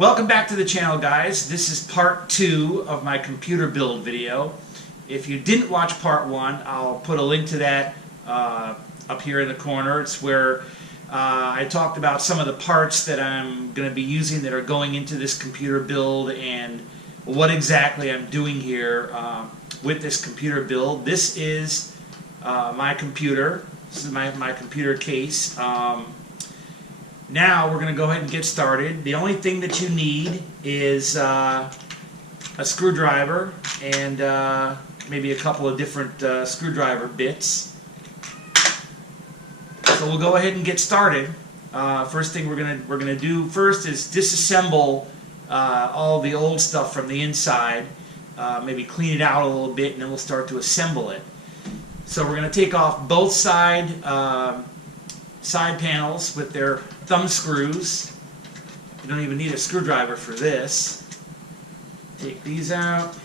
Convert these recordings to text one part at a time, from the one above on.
Welcome back to the channel, guys. This is part 2 of my computer build video. If you didn't watch part 1, I'll put a link to that up here in the corner. It's where I talked about some of the parts that I'm going to be using that are going into this computer build and what exactly I'm doing here with this computer build. This is my computer. This is my computer case. Now we're going to go ahead and get started. The only thing that you need is a screwdriver and maybe a couple of different screwdriver bits. So we'll go ahead and get started. First thing we're gonna do first is disassemble all the old stuff from the inside. Maybe clean it out a little bit, and then we'll start to assemble it. So we're going to take off both side panels with their thumb screws. You don't even need a screwdriver for this. Take these out.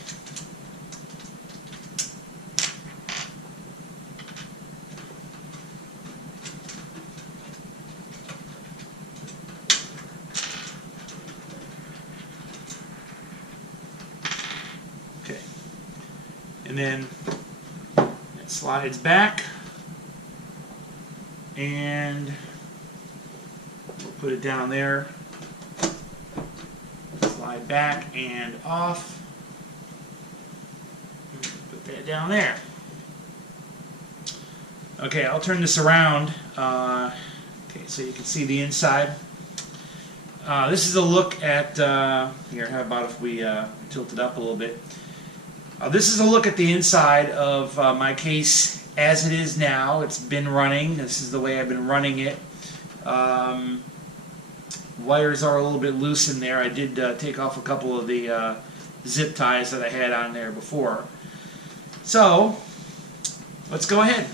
Okay. And then it slides back. And we'll put it down there, slide back and off, put that down there. Okay, I'll turn this around, okay, so you can see the inside. This is a look at, here, how about if we tilt it up a little bit. This is a look at the inside of my case as it is now. It's been running. This is the way I've been running it. Wires are a little bit loose in there. I did take off a couple of the zip ties that I had on there before. So, let's go ahead.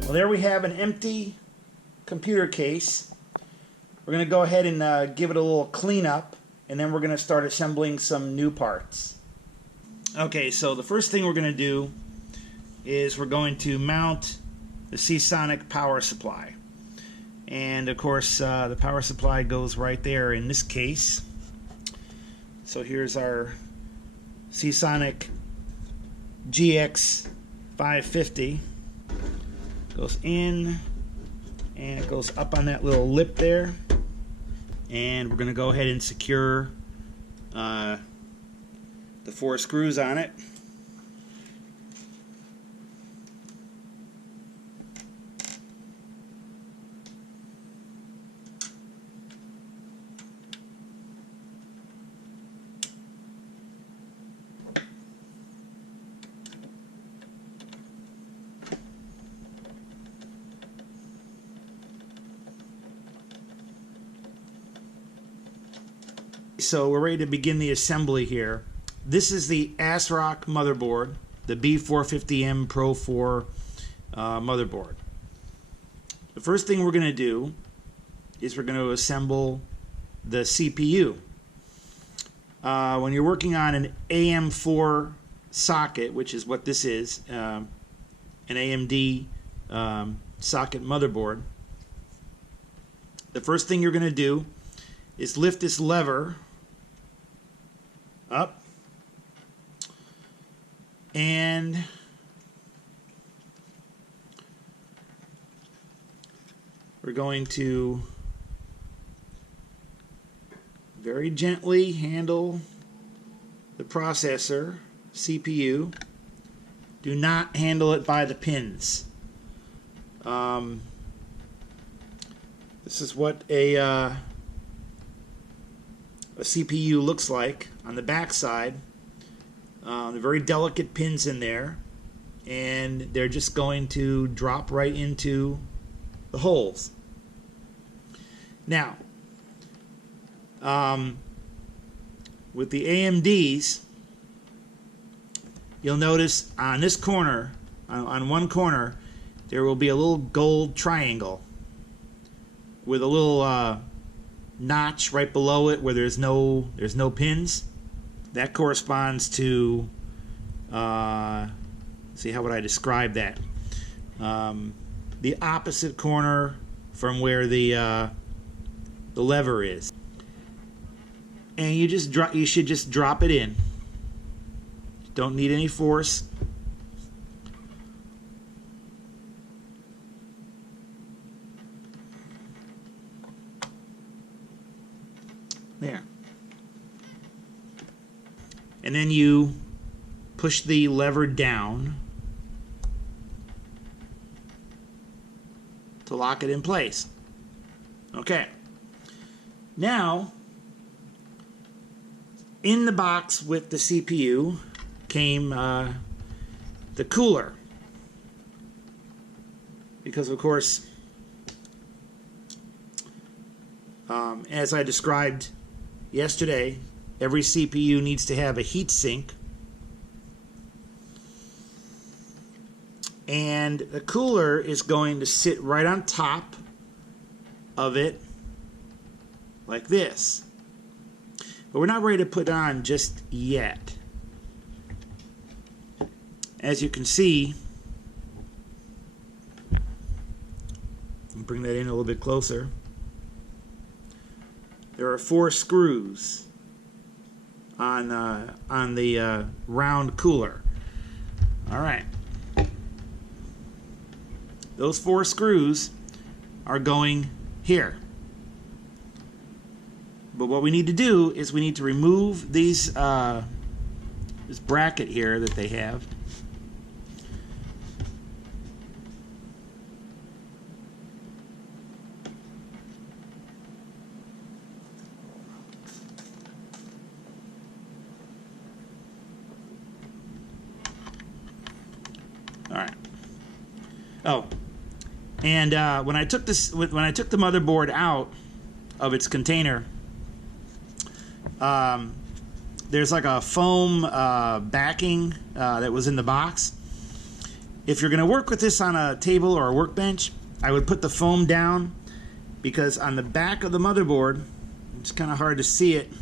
Well, there we have an empty computer case. We're going to go ahead and give it a little cleanup, and then we're going to start assembling some new parts. Okay, so the first thing we're going to do is we're going to mount the SeaSonic power supply. And of course, the power supply goes right there in this case. So here's our SeaSonic GX550. Goes in, and it goes up on that little lip there. And we're going to go ahead and secure the 4 screws on it. So we're ready to begin the assembly here. This is the ASRock motherboard, the B450M Pro4 motherboard. The first thing we're going to do is we're going to assemble the CPU. When you're working on an AM4 socket, which is what this is, an AMD socket motherboard, the first thing you're going to do is lift this lever up, and we're going to very gently handle the processor, CPU. Do not handle it by the pins. This is what a CPU looks like on the back side. They're very delicate pins in there, and they're just going to drop right into the holes. Now, with the AMDs, you'll notice on this corner, on one corner, there will be a little gold triangle with a little notch right below it where there's no pins. That corresponds to, see, how would I describe that? The opposite corner from where the lever is, and you should just drop it in. Don't need any force. There. And then you push the lever down to lock it in place. Okay. Now, in the box with the CPU came the cooler. Because, of course, as I described yesterday, every CPU needs to have a heat sink. And the cooler is going to sit right on top of it like this. But we're not ready to put it on just yet. As you can see, I'll bring that in a little bit closer. There are 4 screws on the round cooler. All right. Those 4 screws are going here. But what we need to do is we need to remove these this bracket here that they have. All right. Oh, and when I took the motherboard out of its container, there's like a foam backing that was in the box. If you're going to work with this on a table or a workbench, I would put the foam down, because on the back of the motherboard, it's kind of hard to see it.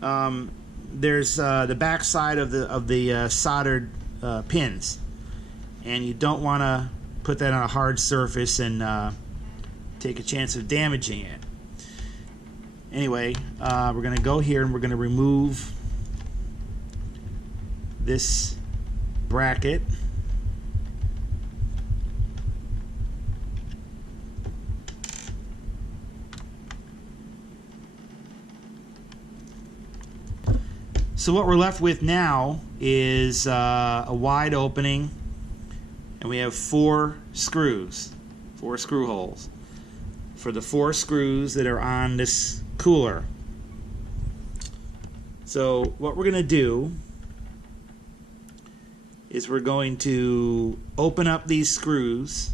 There's the back side of the soldered pins, and you don't want to put that on a hard surface and take a chance of damaging it. Anyway, we're going to go here and we're going to remove this bracket. So what we're left with now is a wide opening, and we have 4 screws, 4 screw holes for the 4 screws that are on this cooler. So what we're going to do is we're going to open up these screws.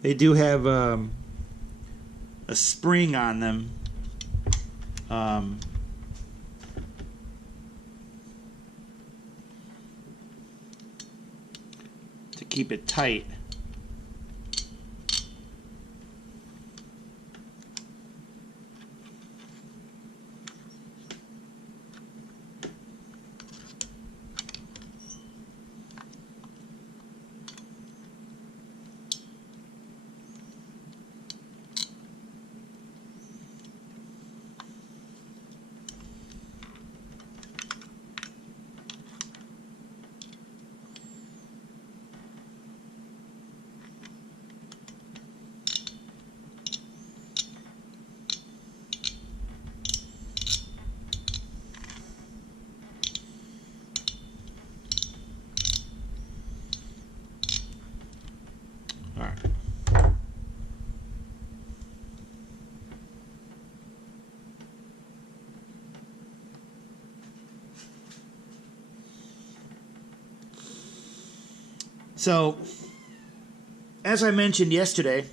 They do have a spring on them. To keep it tight. So, as I mentioned yesterday,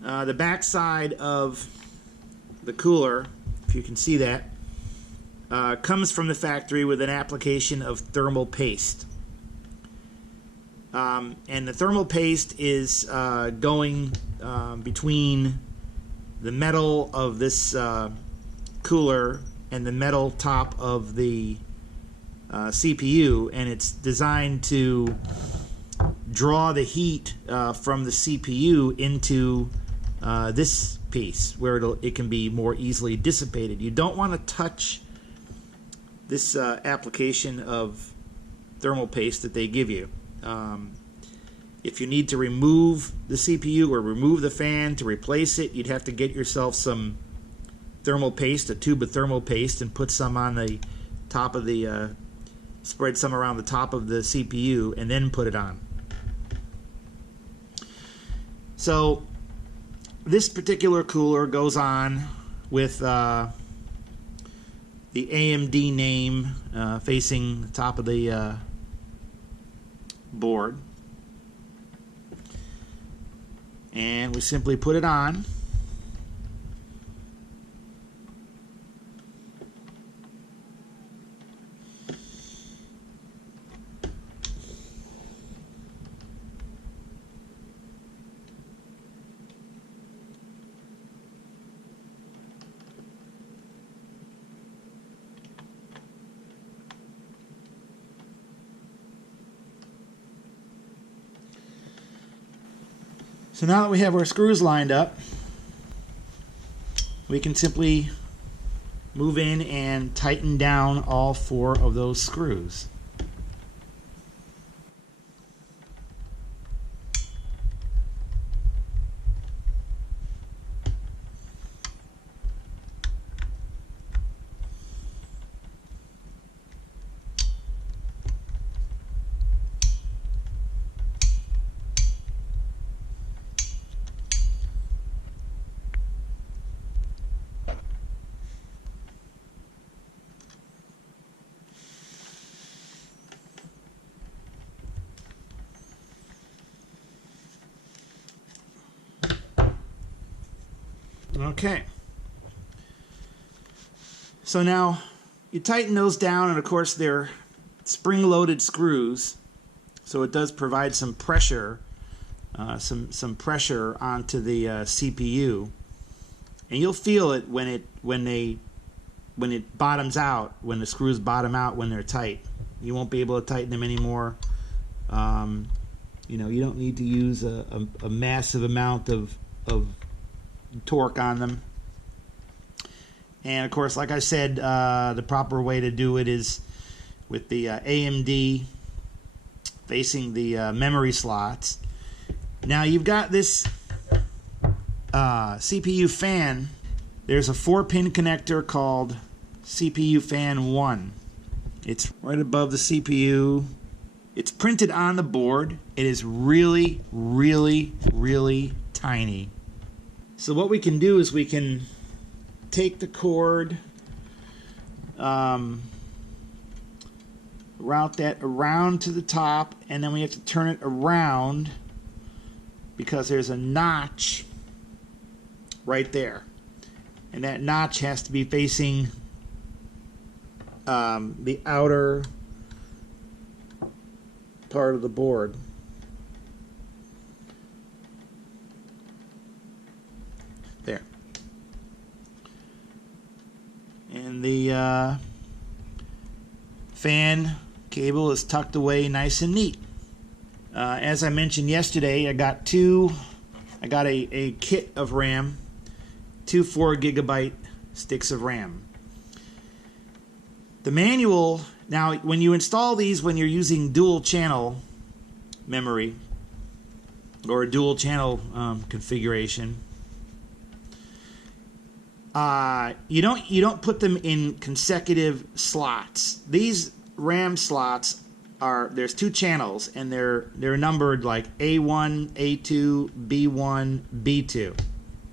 the back side of the cooler, if you can see that, comes from the factory with an application of thermal paste. And the thermal paste is going between the metal of this cooler and the metal top of the CPU, and it's designed to draw the heat from the CPU into this piece where it can be more easily dissipated. You don't want to touch this application of thermal paste that they give you. If you need to remove the CPU or remove the fan to replace it, you'd have to get yourself some thermal paste, a tube of thermal paste, and put some on the top of the, spread some around the top of the CPU and then put it on. So this particular cooler goes on with the AMD name facing the top of the board, and we simply put it on. So now that we have our screws lined up, we can simply move in and tighten down all 4 of those screws. Okay, so now you tighten those down, and of course they're spring-loaded screws, so it does provide some pressure, some pressure onto the CPU, and you'll feel it when it bottoms out, when the screws bottom out when they're tight. You won't be able to tighten them anymore. You know, you don't need to use a massive amount of torque on them. And of course, like I said, the proper way to do it is with the AMD facing the memory slots. Now you've got this CPU fan. There's a 4-pin connector called CPU fan 1. It's right above the CPU. It's printed on the board. It is really, really, really tiny. So what we can do is we can take the cord, route that around to the top, and then we have to turn it around because there's a notch right there. And that notch has to be facing the outer part of the board. There. And the fan cable is tucked away nice and neat. As I mentioned yesterday, I got a kit of RAM, 2 4GB sticks of RAM. The manual, now when you install these, when you're using dual channel memory or a dual channel configuration, you don't put them in consecutive slots. These RAM slots there's 2 channels, and they're numbered like A1, A2, B1, B2.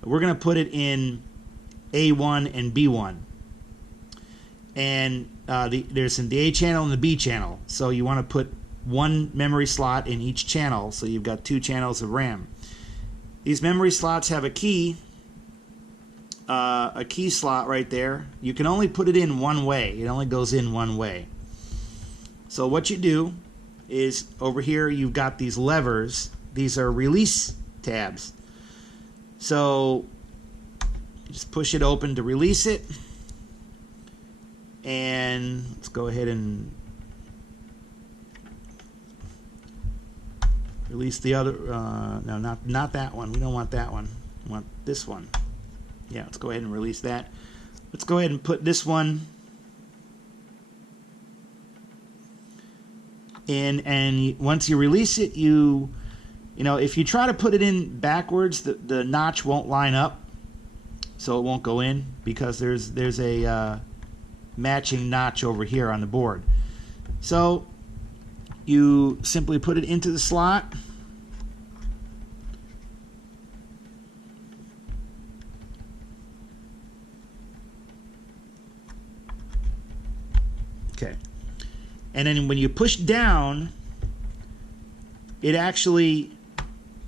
We're going to put it in A1 and B1. And there's the A channel and the B channel. So you want to put one memory slot in each channel, so you've got 2 channels of RAM. These memory slots have a key slot right there. You can only put it in one way. It only goes in one way. So what you do is, over here you've got these levers. These are release tabs. So you just push it open to release it. And let's go ahead and release the other. No, not that one. We don't want that one. We want this one. Yeah, let's go ahead and release that. Let's go ahead and put this one in, and once you release it, you know, if you try to put it in backwards, the notch won't line up, so it won't go in, because there's a matching notch over here on the board. So you simply put it into the slot. Okay. And then when you push down, it actually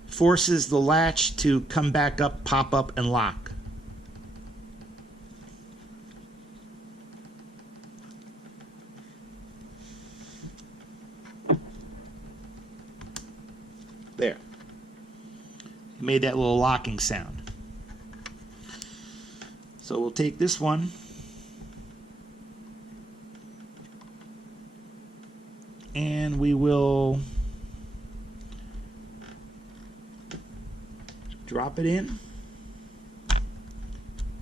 forces the latch to come back up, pop up, and lock. There. It made that little locking sound. So we'll take this one and we will drop it in.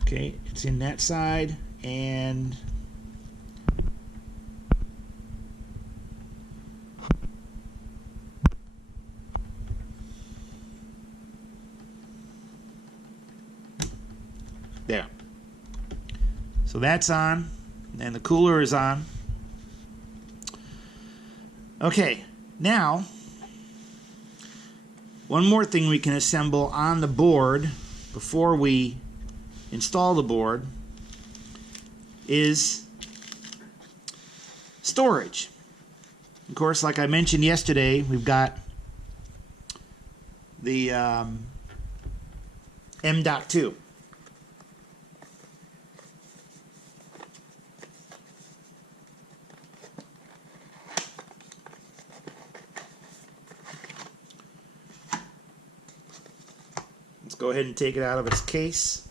Okay, it's in that side, and there. So that's on, and the cooler is on. Okay, now one more thing we can assemble on the board before we install the board is storage. Of course, like I mentioned yesterday, we've got the M.2. Go ahead and take it out of its case.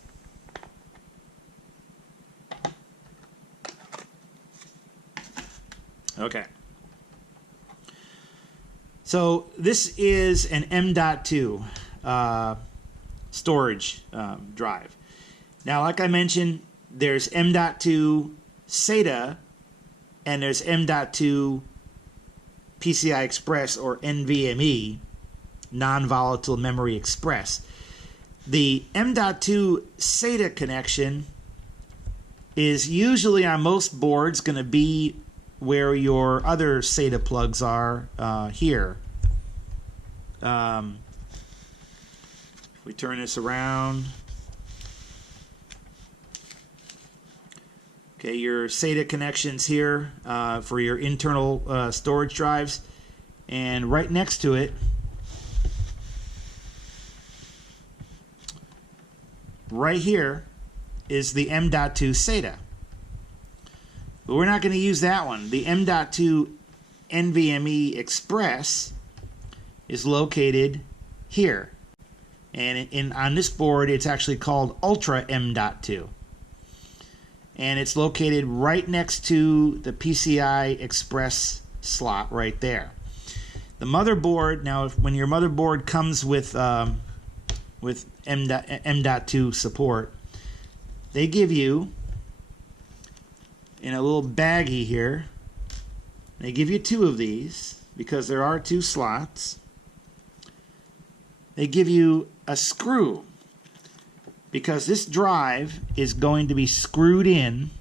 Okay. So this is an M.2 storage drive. Now, like I mentioned, there's M.2 SATA and there's M.2 PCI Express, or NVMe, non-volatile memory express. The M.2 SATA connection is usually on most boards going to be where your other SATA plugs are here. If we turn this around, okay, your SATA connections here for your internal storage drives, and right next to it, right here, is the M.2 SATA. But we're not going to use that one. The M.2 NVMe Express is located here. And on this board, it's actually called Ultra M.2. And it's located right next to the PCI Express slot right there. The motherboard, now when your motherboard comes with M.2 support, they give you, in a little baggie here, they give you 2 of these because there are 2 slots. They give you a screw because this drive is going to be screwed in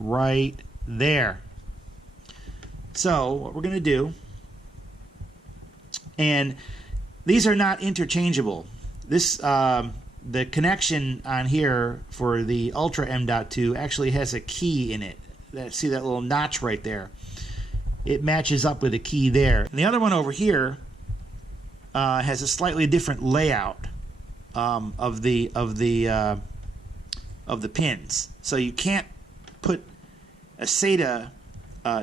right there. So what we're going to do, and these are not interchangeable. This the connection on here for the Ultra M.2 actually has a key in it. See that little notch right there? It matches up with a key there. And the other one over here has a slightly different layout of the pins. So you can't put a SATA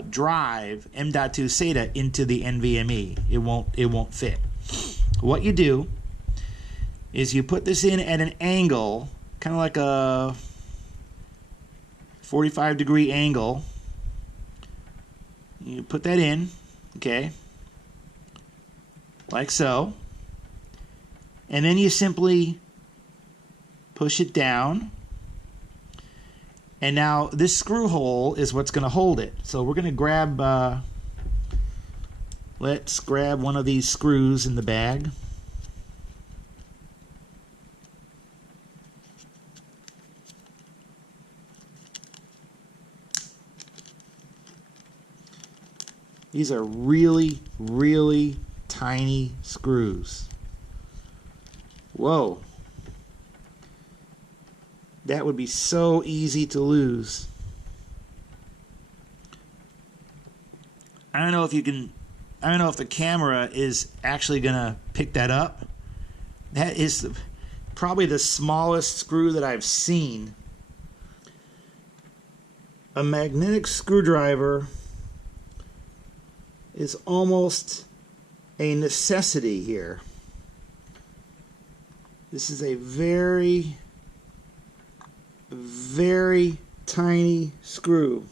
drive, M.2 SATA, into the NVMe. It won't fit. What you do is you put this in at an angle, kind of like a 45-degree angle. You put that in, okay, like so, and then you simply push it down, and now this screw hole is what's going to hold it. So we're going to grab, let's grab one of these screws in the bag. These are really, really tiny screws. Whoa. That would be so easy to lose. I don't know if the camera is actually going to pick that up. That is probably the smallest screw that I've seen. A magnetic screwdriver is almost a necessity here. This is a very, very tiny screw.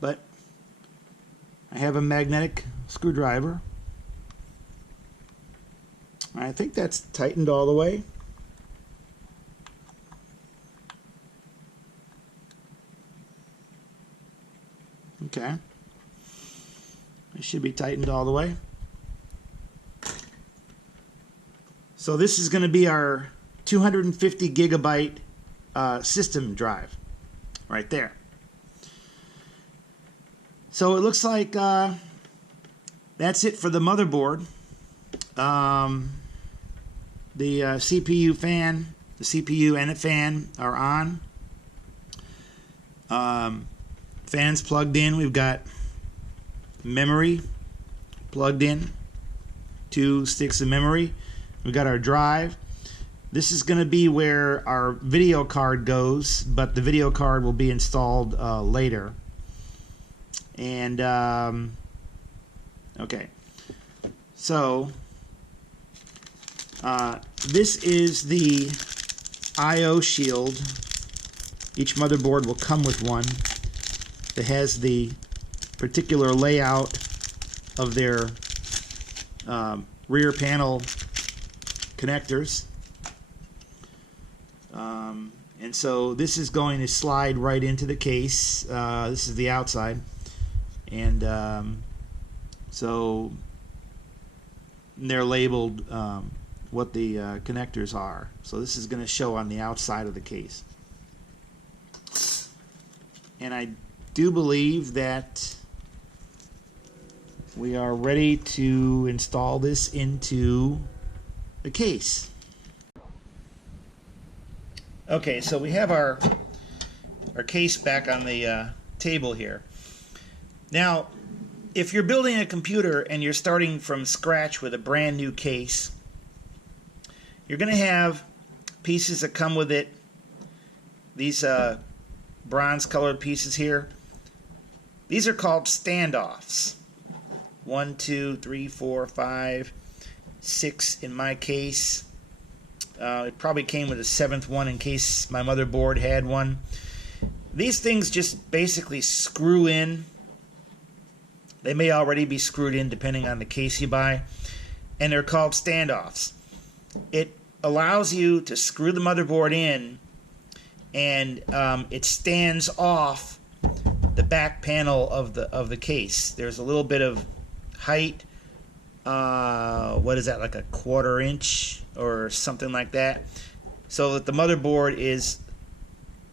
But I have a magnetic screwdriver. I think that's tightened all the way. Okay. It should be tightened all the way. So this is going to be our 250 gigabyte system drive right there. So it looks like that's it for the motherboard. The CPU fan, the CPU and the fan are on. Fans plugged in. We've got memory plugged in, 2 sticks of memory. We've got our drive. This is going to be where our video card goes, but the video card will be installed later. And okay, so this is the I/O shield. Each motherboard will come with one that has the particular layout of their rear panel connectors. And so this is going to slide right into the case. This is the outside. And so they're labeled what the connectors are. So this is going to show on the outside of the case. And I do believe that we are ready to install this into the case. Okay, so we have our case back on the table here. Now, if you're building a computer and you're starting from scratch with a brand new case, you're going to have pieces that come with it. These bronze colored pieces here. These are called standoffs. 1, 2, 3, 4, 5, 6 in my case. It probably came with a 7th one in case my motherboard had one. These things just basically screw in. They may already be screwed in depending on the case you buy. And they're called standoffs. It allows you to screw the motherboard in, and it stands off the back panel of the case. There's a little bit of height. What is that, like a 1/4 inch or something like that, so that the motherboard is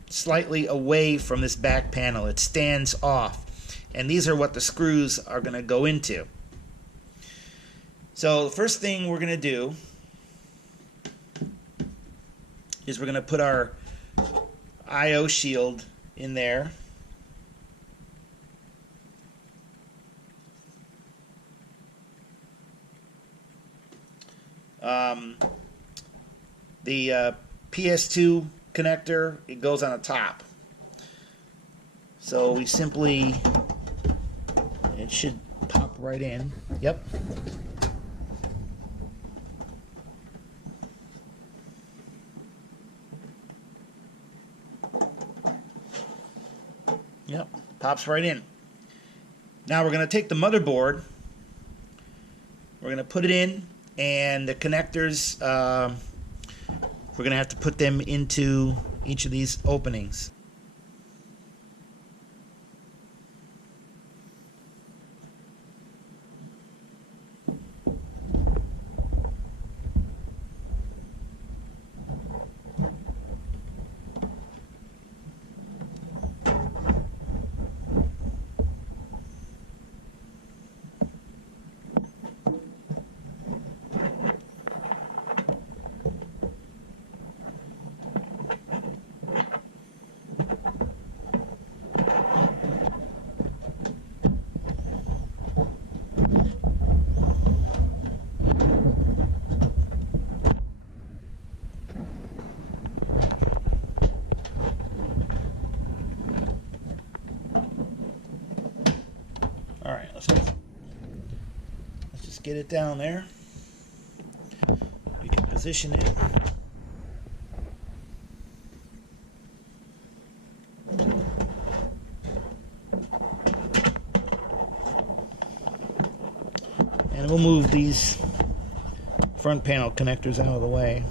slightly away from this back panel. It stands off, and these are what the screws are going to go into. So the first thing we're going to do is we're going to put our I/O shield in there. The PS2 connector, it goes on the top. So we simply, it should pop right in. Yep. Yep, pops right in. Now we're going to take the motherboard, we're going to put it in, and the connectors, we're going to have to put them into each of these openings. Alright, let's just get it down there. We can position it. And we'll move these front panel connectors out of the way.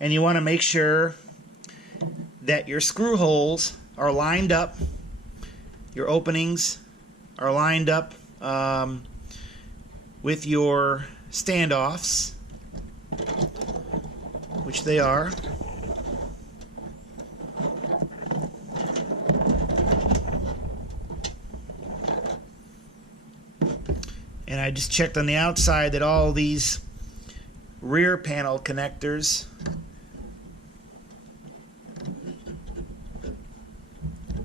And you want to make sure that your screw holes are lined up, your openings are lined up with your standoffs, which they are. And I just checked on the outside that all these rear panel connectors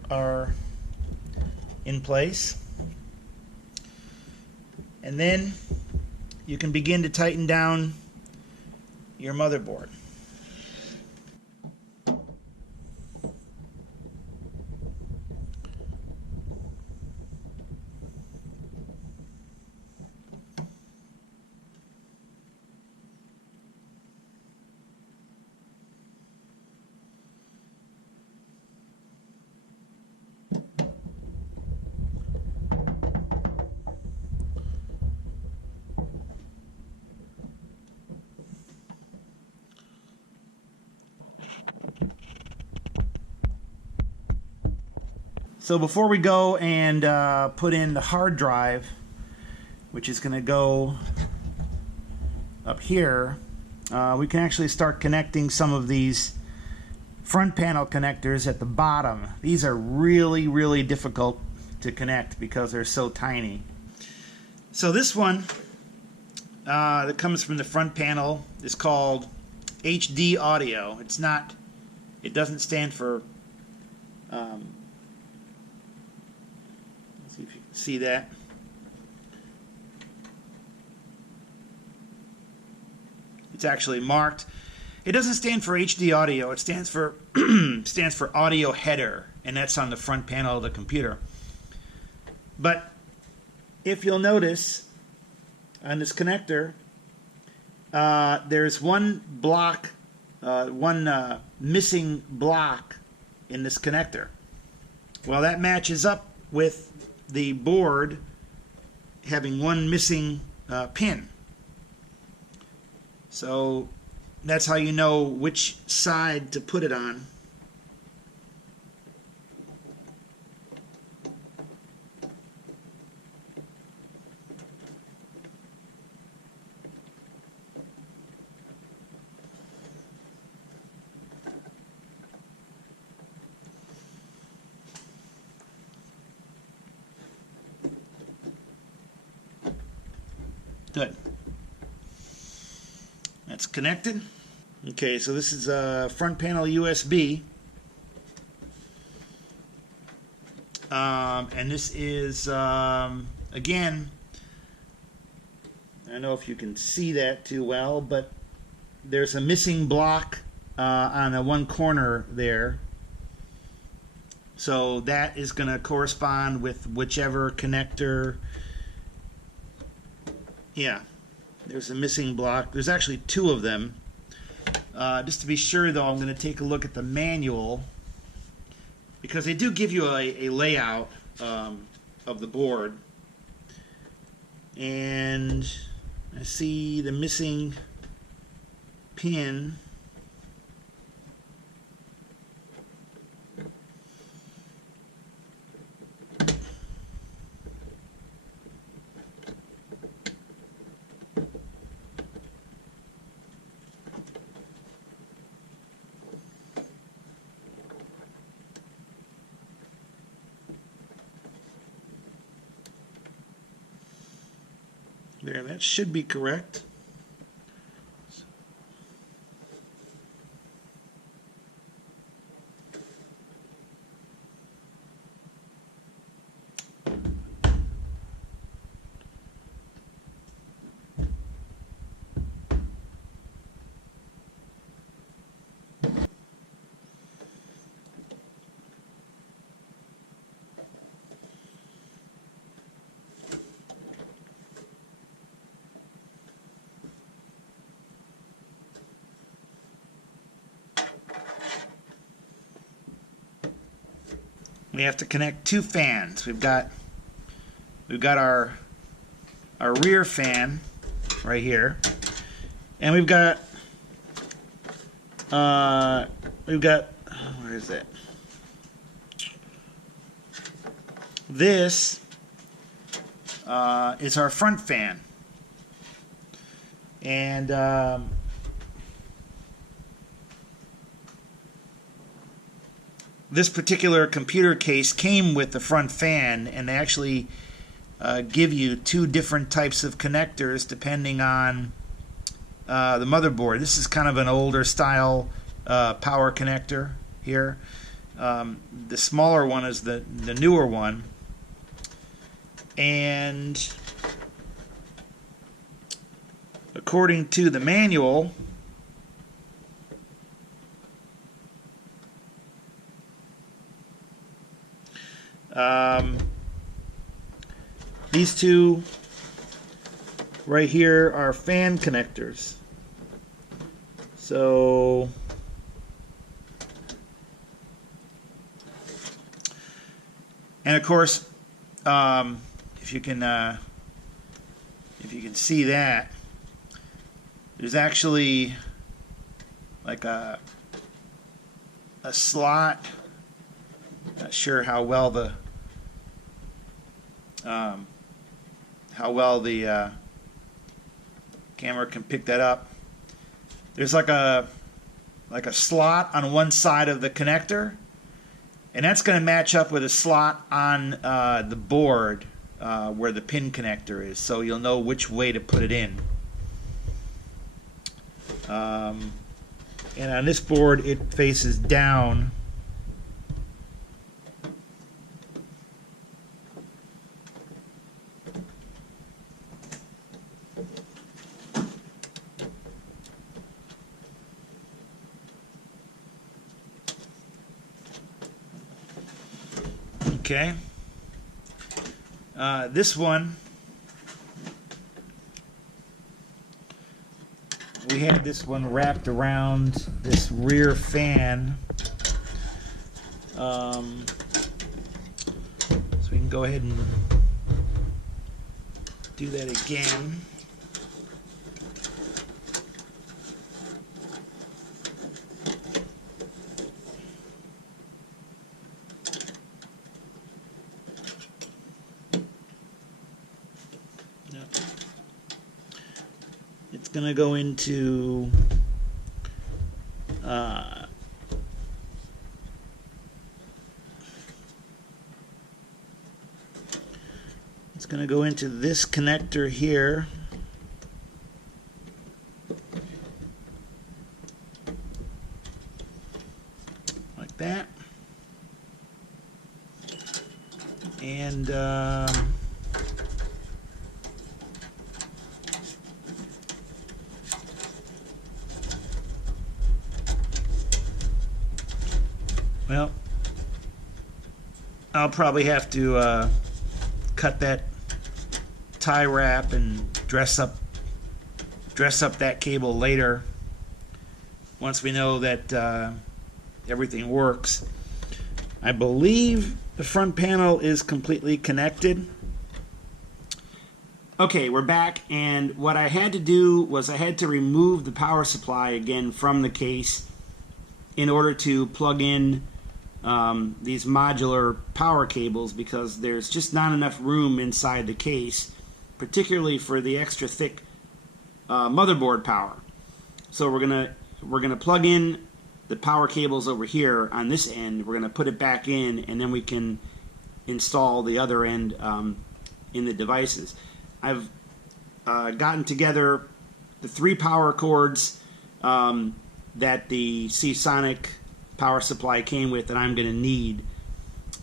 are in place. And then you can begin to tighten down your motherboard. So before we go and put in the hard drive, which is going to go up here, we can actually start connecting some of these front panel connectors at the bottom. These are really, really difficult to connect because they're so tiny. So this one that comes from the front panel is called HD audio. It's not, it doesn't stand for see if you can see that. It's actually marked. It doesn't stand for HD audio. It stands for audio header, and that's on the front panel of the computer. But if you'll notice on this connector, there's one block, one missing block in this connector. Well, that matches up with the board having one missing pin. So that's how you know which side to put it on. Good. That's connected. Okay, so this is a front panel USB. And this is, again, I don't know if you can see that too well, but there's a missing block on the one corner there. So that is going to correspond with whichever connector. Yeah, there's a missing block. There's actually two of them. Just to be sure, though, I'm going to take a look at the manual, because they do give you a layout of the board. And I see the missing pin. There, that should be correct. We have to connect two fans. We've got our rear fan right here, and we've got where is it? This is our front fan, and this particular computer case came with the front fan, and they actually give you two different types of connectors depending on the motherboard. This is kind of an older style power connector here. The smaller one is the newer one, and according to the manual, these two right here are fan connectors. So and of course, if you can see that, there's actually like a slot. Not sure how well the camera can pick that up. There's like a slot on one side of the connector, and that's going to match up with a slot on the board where the pin connector is, so you'll know which way to put it in. And on this board, it faces down. Okay. This one we had this one wrapped around this rear fan. So we can go ahead and do that again. It's going to go into this connector here. Like that. And well, I'll probably have to cut that tie wrap and dress up that cable later once we know that everything works. I believe the front panel is completely connected. Okay, we're back, and what I had to do was I had to remove the power supply again from the case in order to plug in these modular power cables, because there's just not enough room inside the case, particularly for the extra thick motherboard power. So we're gonna plug in the power cables over here on this end. We're gonna put it back in, and then we can install the other end in the devices. I've gotten together the 3 power cords that the SeaSonic power supply came with that I'm going to need.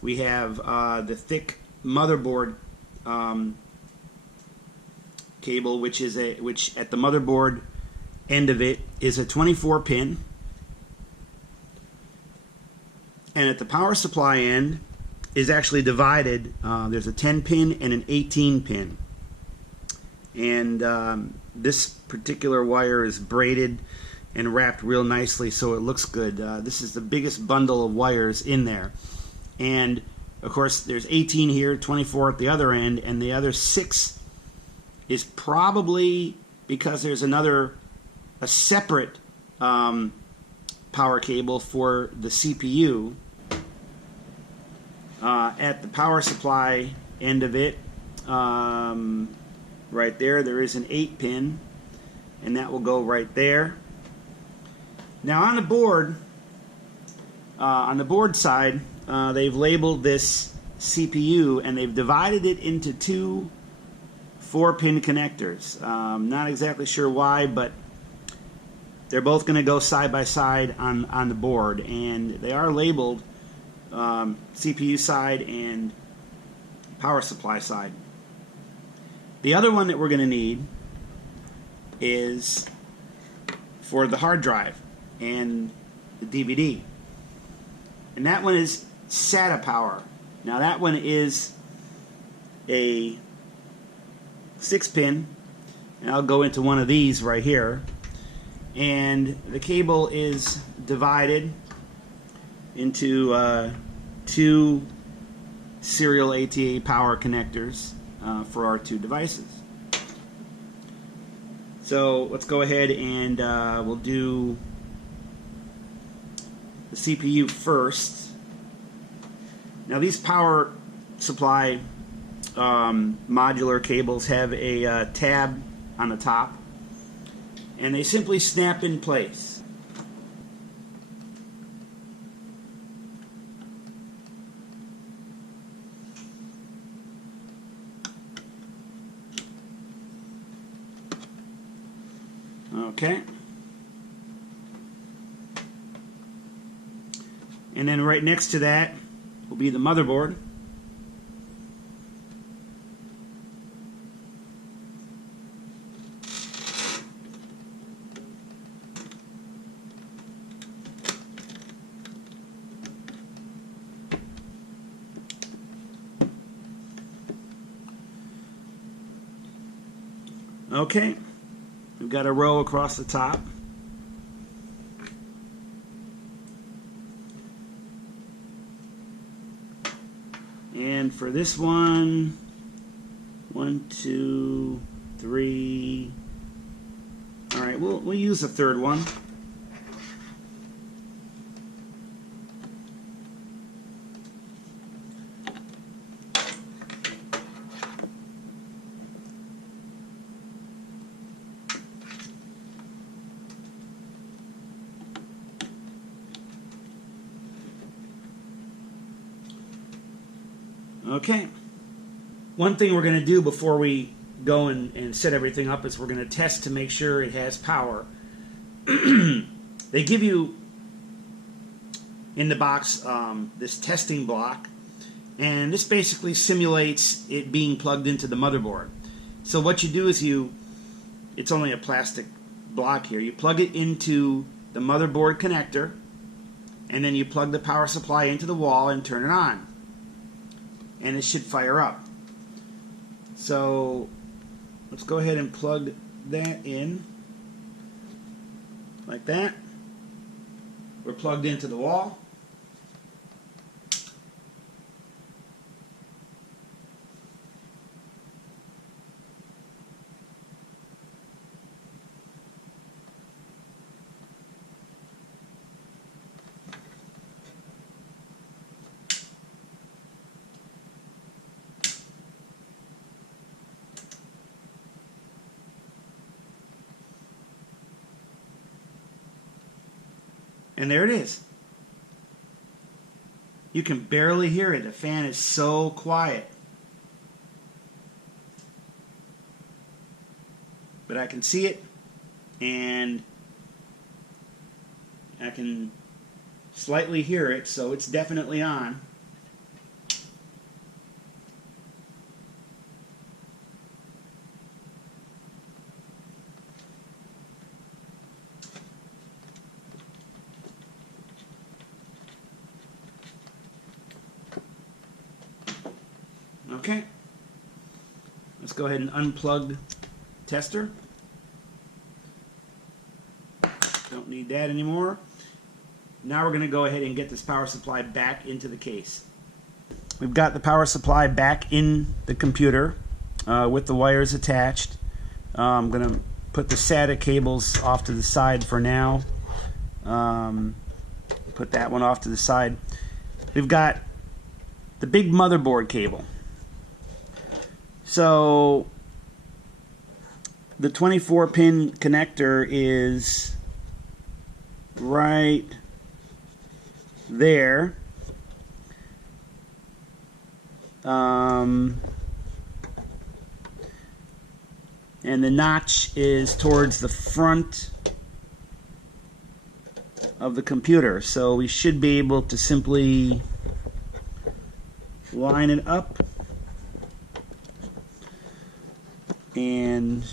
We have the thick motherboard cable, which at the motherboard end of it is a 24 pin, and at the power supply end is actually divided. There's a 10 pin and an 18 pin, and this particular wire is braided and wrapped real nicely, so it looks good. This is the biggest bundle of wires in there, and of course there's 18 here, 24 at the other end, and the other 6 is probably because there's a separate power cable for the CPU at the power supply end of it. Right there is an 8 pin, and that will go right there. Now on the board side, they've labeled this CPU, and they've divided it into 2 4-pin connectors. Not exactly sure why, but they're both going to go side by side on the board, and they are labeled CPU side and power supply side. The other one that we're going to need is for the hard drive and the DVD, and that one is SATA power. Now that one is a 6-pin, and I'll go into one of these right here, and the cable is divided into 2 serial ATA power connectors for our 2 devices. So let's go ahead and we'll do the CPU first. Now these power supply modular cables have a tab on the top, and they simply snap in place. Okay. And then right next to that will be the motherboard. Okay. We've got a row across the top. And for this one, 1, 2, 3. All right, we'll use a third one. Okay. One thing we're going to do before we go and set everything up is we're going to test to make sure it has power. They give you in the box this testing block, and this basically simulates it being plugged into the motherboard. So what you do is it's only a plastic block here. You plug it into the motherboard connector, and then you plug the power supply into the wall and turn it on. And it should fire up. So let's go ahead and plug that in like that. We're plugged into the wall. And there it is. You can barely hear it. The fan is so quiet. But I can see it, and I can slightly hear it, so it's definitely on. Okay, let's go ahead and unplug tester. Don't need that anymore. Now we're going to go ahead and get this power supply back into the case. We've got the power supply back in the computer with the wires attached. I'm going to put the SATA cables off to the side for now. Put that one off to the side. We've got the big motherboard cable. So the 24-pin connector is right there. And the notch is towards the front of the computer. So we should be able to simply line it up. And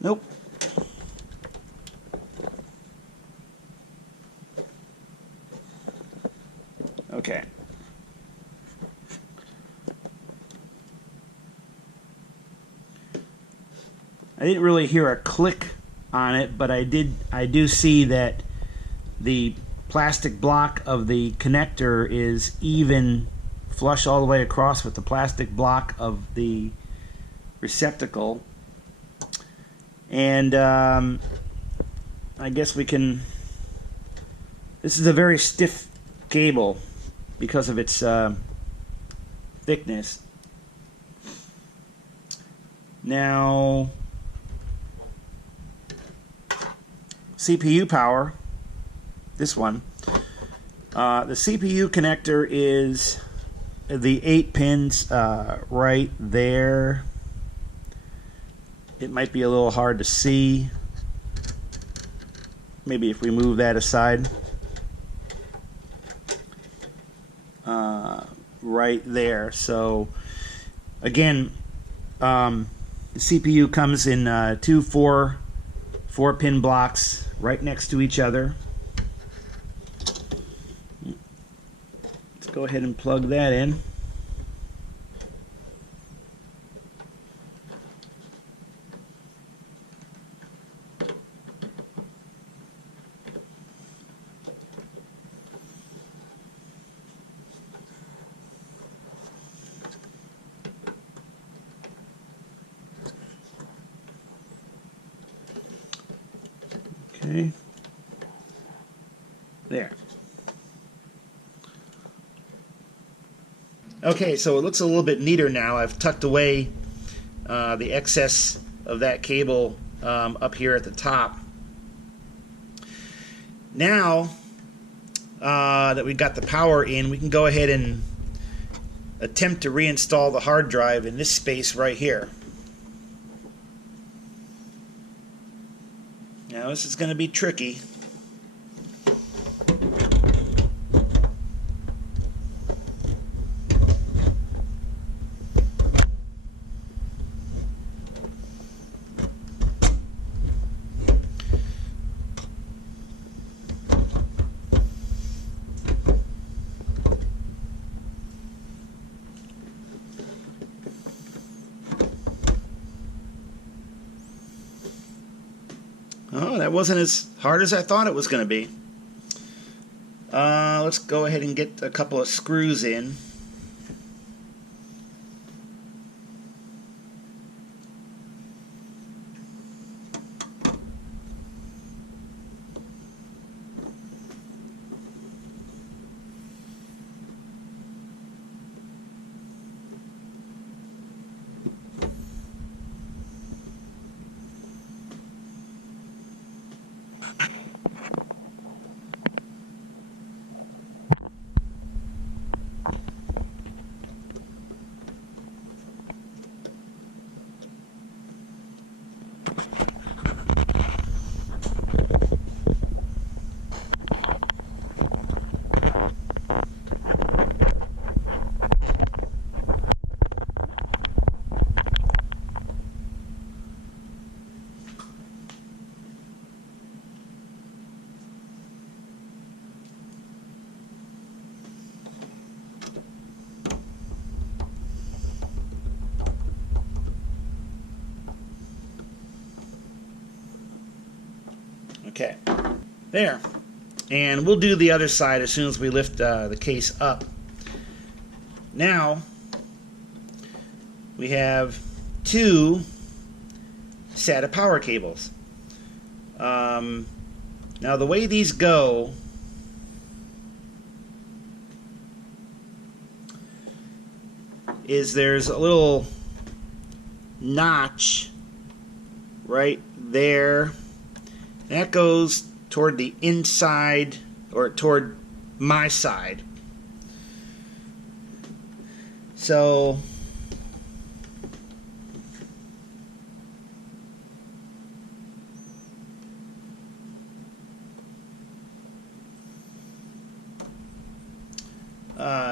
nope. Okay. I didn't really hear a click on it, but I do see that the plastic block of the connector is even flush all the way across with the plastic block of the receptacle. And I guess we can, this is a very stiff cable because of its thickness. Now, CPU power, this one, the CPU connector is the 8 pins right there. It might be a little hard to see. Maybe if we move that aside. Right there. So again, The CPU comes in two 4-pin blocks right next to each other. Let's go ahead and plug that in. Okay. There. Okay, so it looks a little bit neater now. I've tucked away the excess of that cable up here at the top. Now that we've got the power in, we can go ahead and attempt to reinstall the hard drive in this space right here. Now this is going to be tricky. Oh, that wasn't as hard as I thought it was going to be. Let's go ahead and get a couple of screws in. Okay, there. And we'll do the other side as soon as we lift the case up. Now, we have two SATA power cables. Now, the way these go is there's a little notch right there. That goes toward the inside, or toward my side. So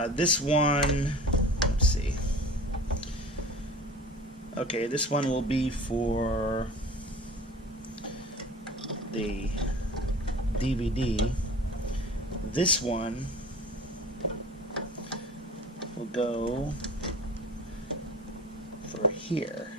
this one, let's see. Okay, this one will be for the DVD. This one will go for here.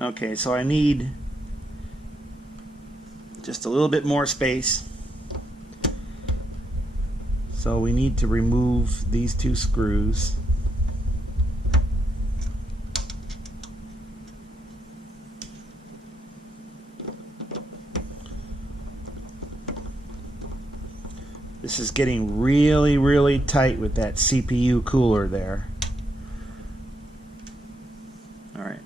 Okay, so I need just a little bit more space. So we need to remove these two screws. This is getting really, really tight with that CPU cooler there. All right.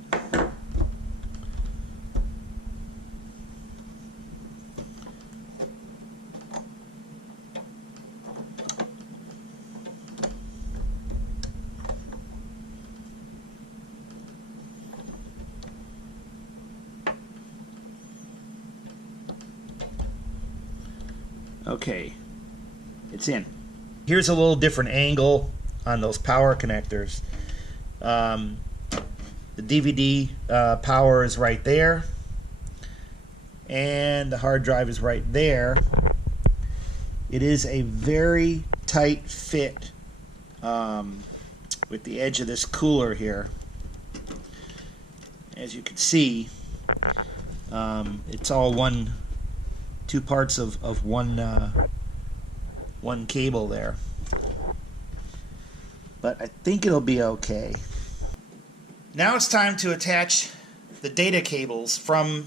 Okay, it's in. Here's a little different angle on those power connectors. The DVD power is right there, and the hard drive is right there. It is a very tight fit with the edge of this cooler here. As you can see, it's all two parts of one cable there. But I think it'll be okay. Now it's time to attach the data cables from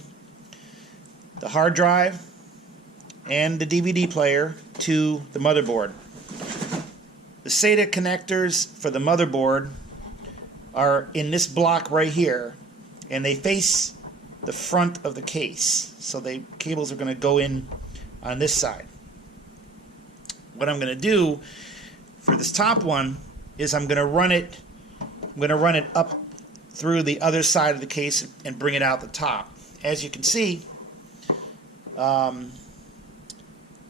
the hard drive and the DVD player to the motherboard. The SATA connectors for the motherboard are in this block right here, and they face the front of the case. So the cables are going to go in on this side. What I'm going to do for this top one is I'm going to run it up through the other side of the case and bring it out the top. As you can see, the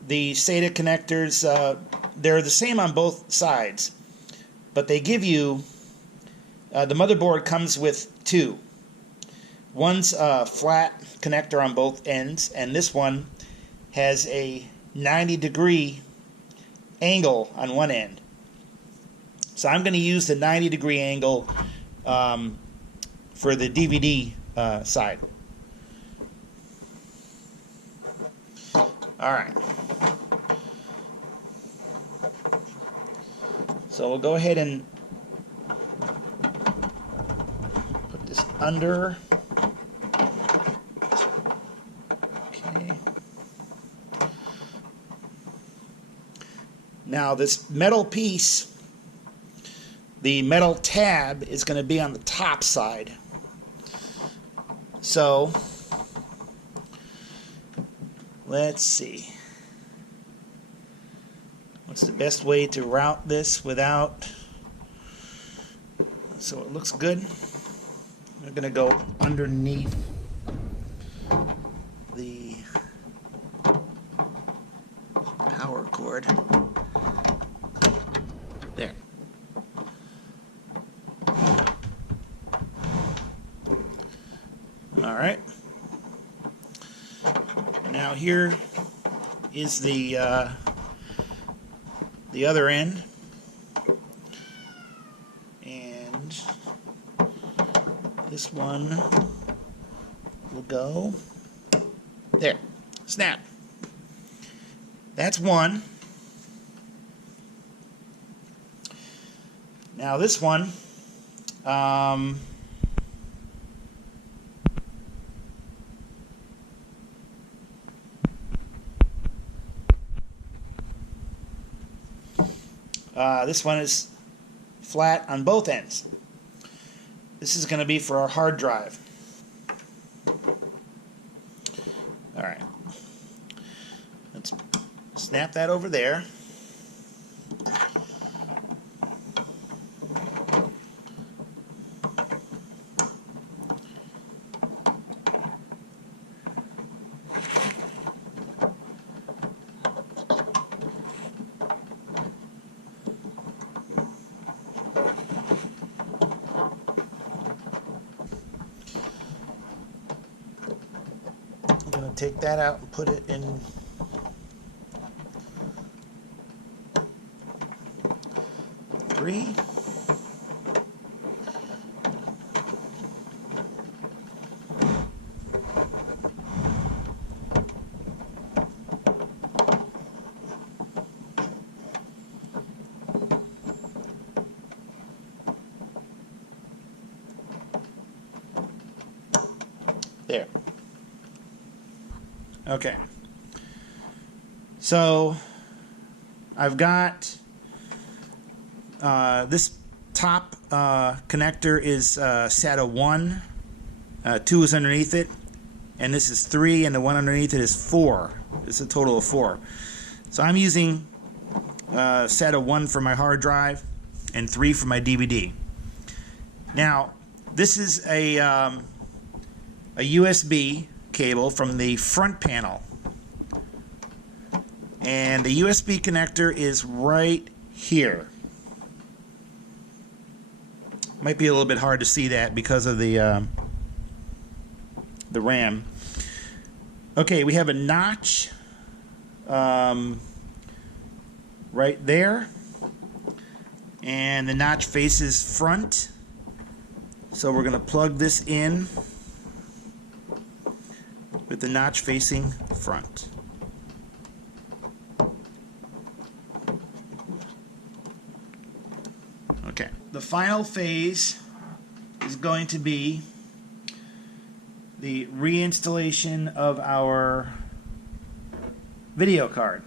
SATA connectors, they're the same on both sides, but they give you, the motherboard comes with two. One's a flat connector on both ends, and this one has a 90-degree angle on one end. So I'm going to use the 90-degree angle for the DVD side. Alright. So we'll go ahead and put this under. Okay. Now this metal piece, the metal tab, is going to be on the top side. So let's see. What's the best way to route this without, so it looks good? We're going to go underneath the power cord. There. All right. Now here is the other end, and this one will go there. Snap. That's one. Now this one, this one is flat on both ends. This is going to be for our hard drive. Alright. Let's snap that over there. I'm going to take that out and put it in three. There. Okay. So I've got this top connector is SATA 1, 2 is underneath it, and this is 3, and the one underneath it is 4. It's a total of 4. So I'm using SATA 1 for my hard drive and 3 for my DVD. Now, this is a USB cable from the front panel, and the USB connector is right here. Might be a little bit hard to see that because of the RAM. Okay, we have a notch right there, and the notch faces front, so we're going to plug this in with the notch facing front. Okay, the final phase is going to be the reinstallation of our video card.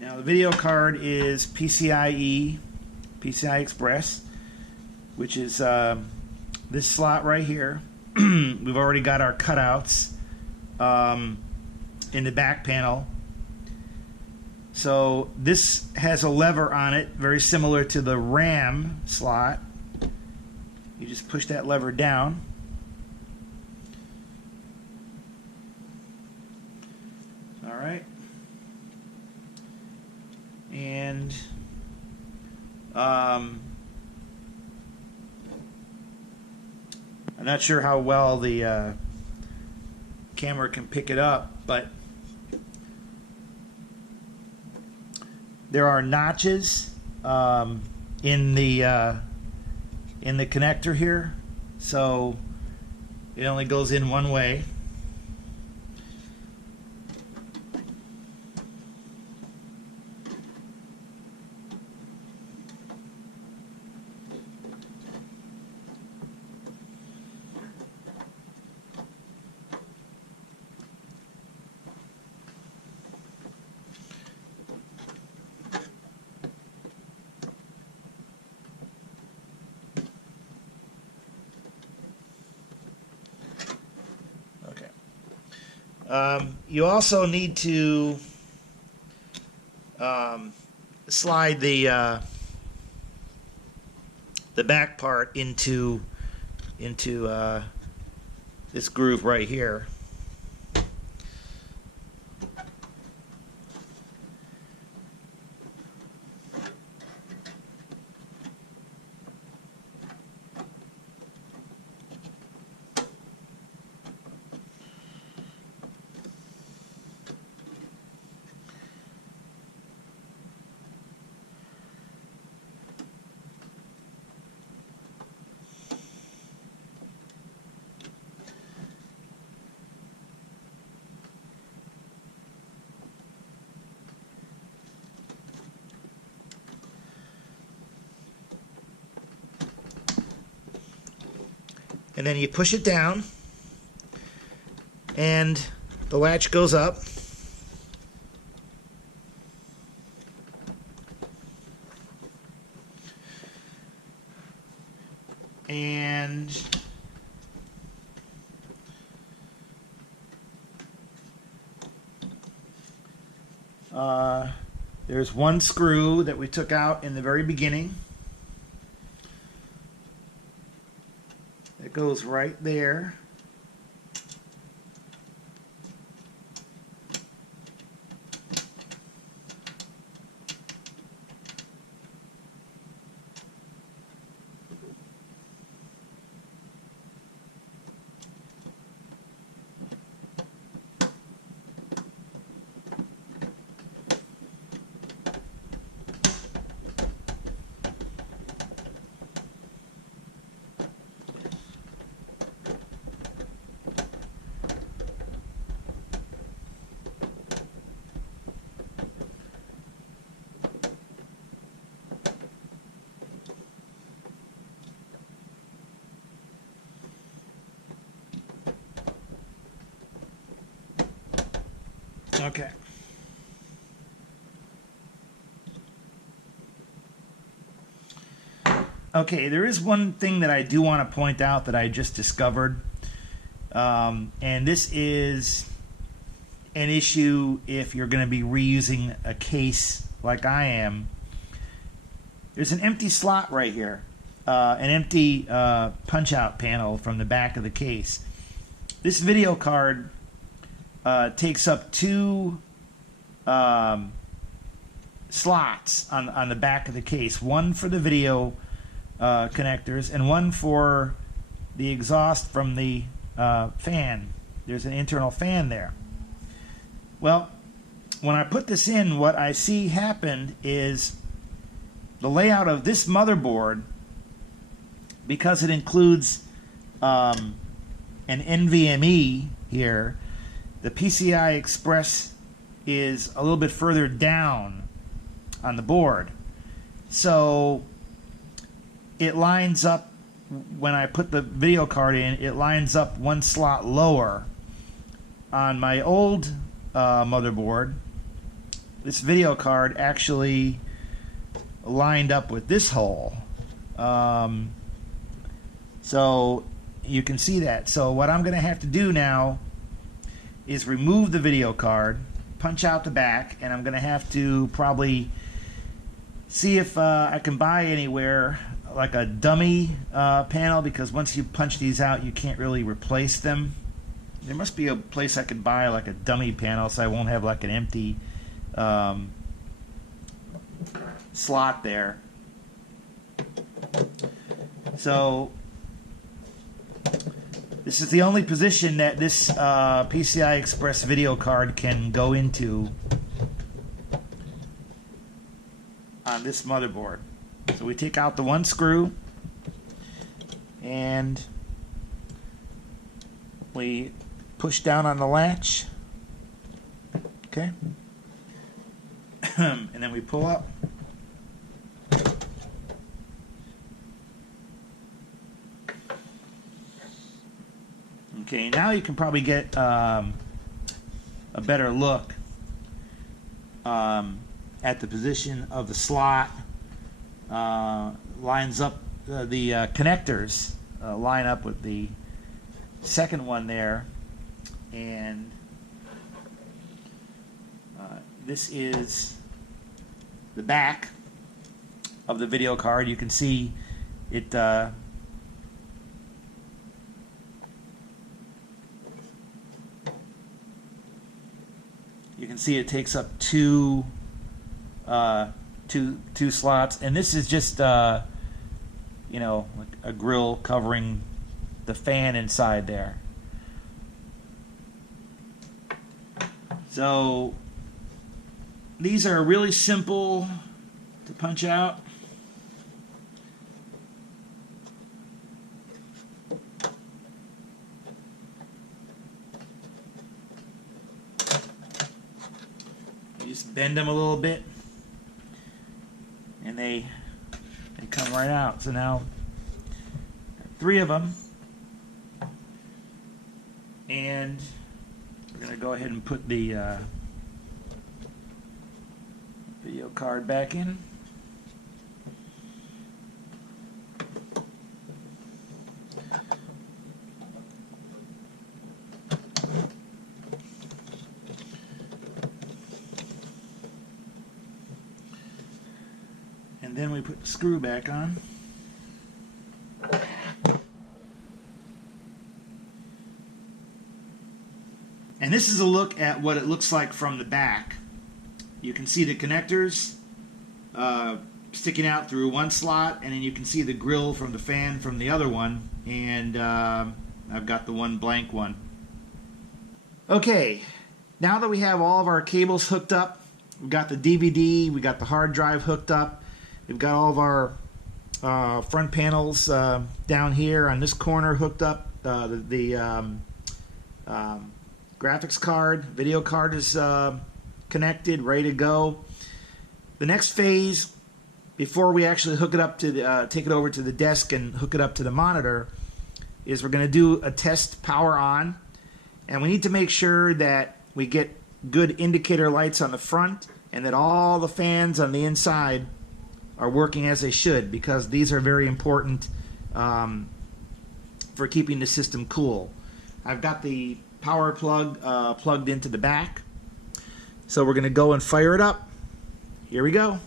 Now the video card is PCIe Express, which is this slot right here. We've already got our cutouts in the back panel. So this has a lever on it, very similar to the RAM slot. You just push that lever down. All right. And I'm not sure how well the camera can pick it up, but there are notches in the connector here, so it only goes in one way. You also need to slide the back part into this groove right here. And then you push it down, and the latch goes up. And there's one screw that we took out in the very beginning. It goes right there. Okay. Okay, there is one thing that I do want to point out that I just discovered, and this is an issue if you're going to be reusing a case like I am. There's an empty slot right here, an empty punch-out panel from the back of the case. This video card takes up two slots on the back of the case, one for the video connectors and one for the exhaust from the fan. There's an internal fan there. Well, when I put this in, what I see happened is the layout of this motherboard, because it includes an NVMe here, the PCI Express is a little bit further down on the board. So it lines up, when I put the video card in, it lines up one slot lower. On my old motherboard, this video card actually lined up with this hole. So you can see that. So what I'm going to have to do now is remove the video card, punch out the back, and I'm going to have to probably see if I can buy anywhere like a dummy panel, because once you punch these out you can't really replace them. There must be a place I could buy like a dummy panel so I won't have like an empty slot there. So this is the only position that this PCI Express video card can go into on this motherboard. So we take out the one screw and we push down on the latch, okay, and then we pull up. Okay, now you can probably get a better look at the position of the slot. Lines up, the connectors line up with the second one there, and this is the back of the video card. You can see it you can see it takes up two slots, and this is just you know, a grill covering the fan inside there. So these are really simple to punch out. You just bend them a little bit and they come right out. So now three of them, and we're going to go ahead and put the video card back in. And then we put the screw back on. And this is a look at what it looks like from the back. You can see the connectors sticking out through one slot, and then you can see the grill from the fan from the other one, and I've got the one blank one. Okay, now that we have all of our cables hooked up, we've got the DVD, we got the hard drive hooked up, we've got all of our front panels down here on this corner hooked up, the graphics card, video card is connected, ready to go. The next phase, before we actually hook it up to the, take it over to the desk and hook it up to the monitor, is we're going to do a test power on, and we need to make sure that we get good indicator lights on the front and that all the fans on the inside are working as they should, because these are very important for keeping the system cool. I've got the power plug plugged into the back, so we're going to go and fire it up. Here we go.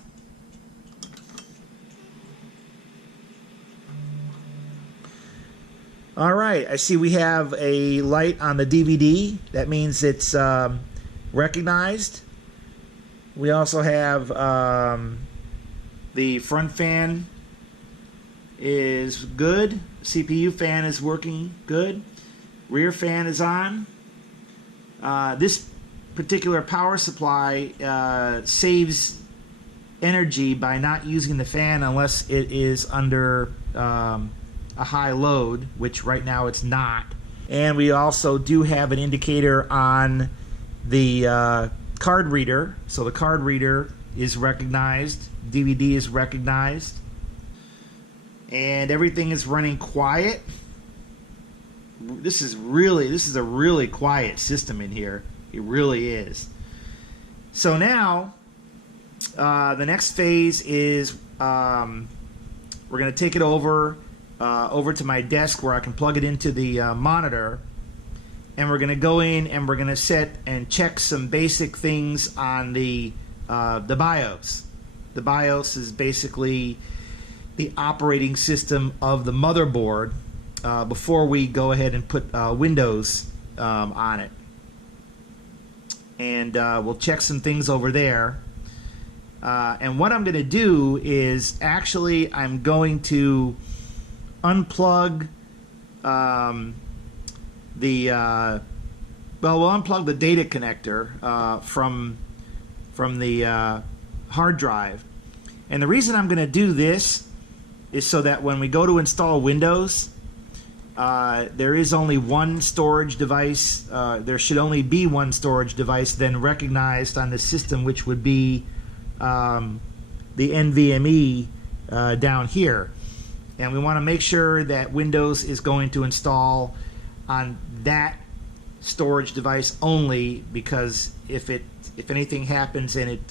All right, I see we have a light on the DVD. That means it's recognized. We also have the front fan is good. CPU fan is working good. Rear fan is on. This particular power supply saves energy by not using the fan unless it is under a high load, which right now it's not. And we also do have an indicator on the card reader. So the card reader is recognized, DVD is recognized, and everything is running quiet. This is a really quiet system in here. It really is. So now the next phase is we're going to take it over to my desk where I can plug it into the monitor, and we're going to go in and we're going to set and check some basic things on the BIOS. The BIOS is basically the operating system of the motherboard before we go ahead and put Windows on it. And we'll check some things over there. And what I'm going to do is actually I'm going to unplug we'll unplug the data connector from the hard drive. And the reason I'm going to do this is so that when we go to install Windows, there is only one storage device. There should only be one storage device then recognized on the system, which would be the NVMe down here. And we want to make sure that Windows is going to install on that storage device only, because if anything happens and it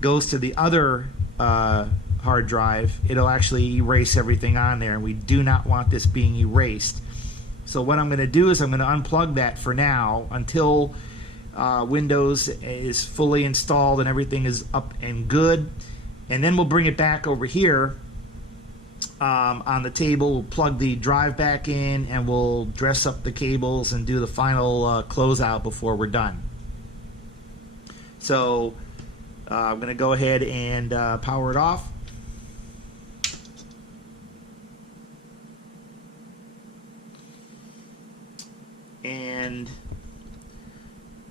goes to the other hard drive, it'll actually erase everything on there, and we do not want this being erased. So what I'm going to do is I'm going to unplug that for now until Windows is fully installed and everything is up and good, and then we'll bring it back over here on the table. We'll plug the drive back in and we'll dress up the cables and do the final closeout before we're done. So I'm going to go ahead and power it off. And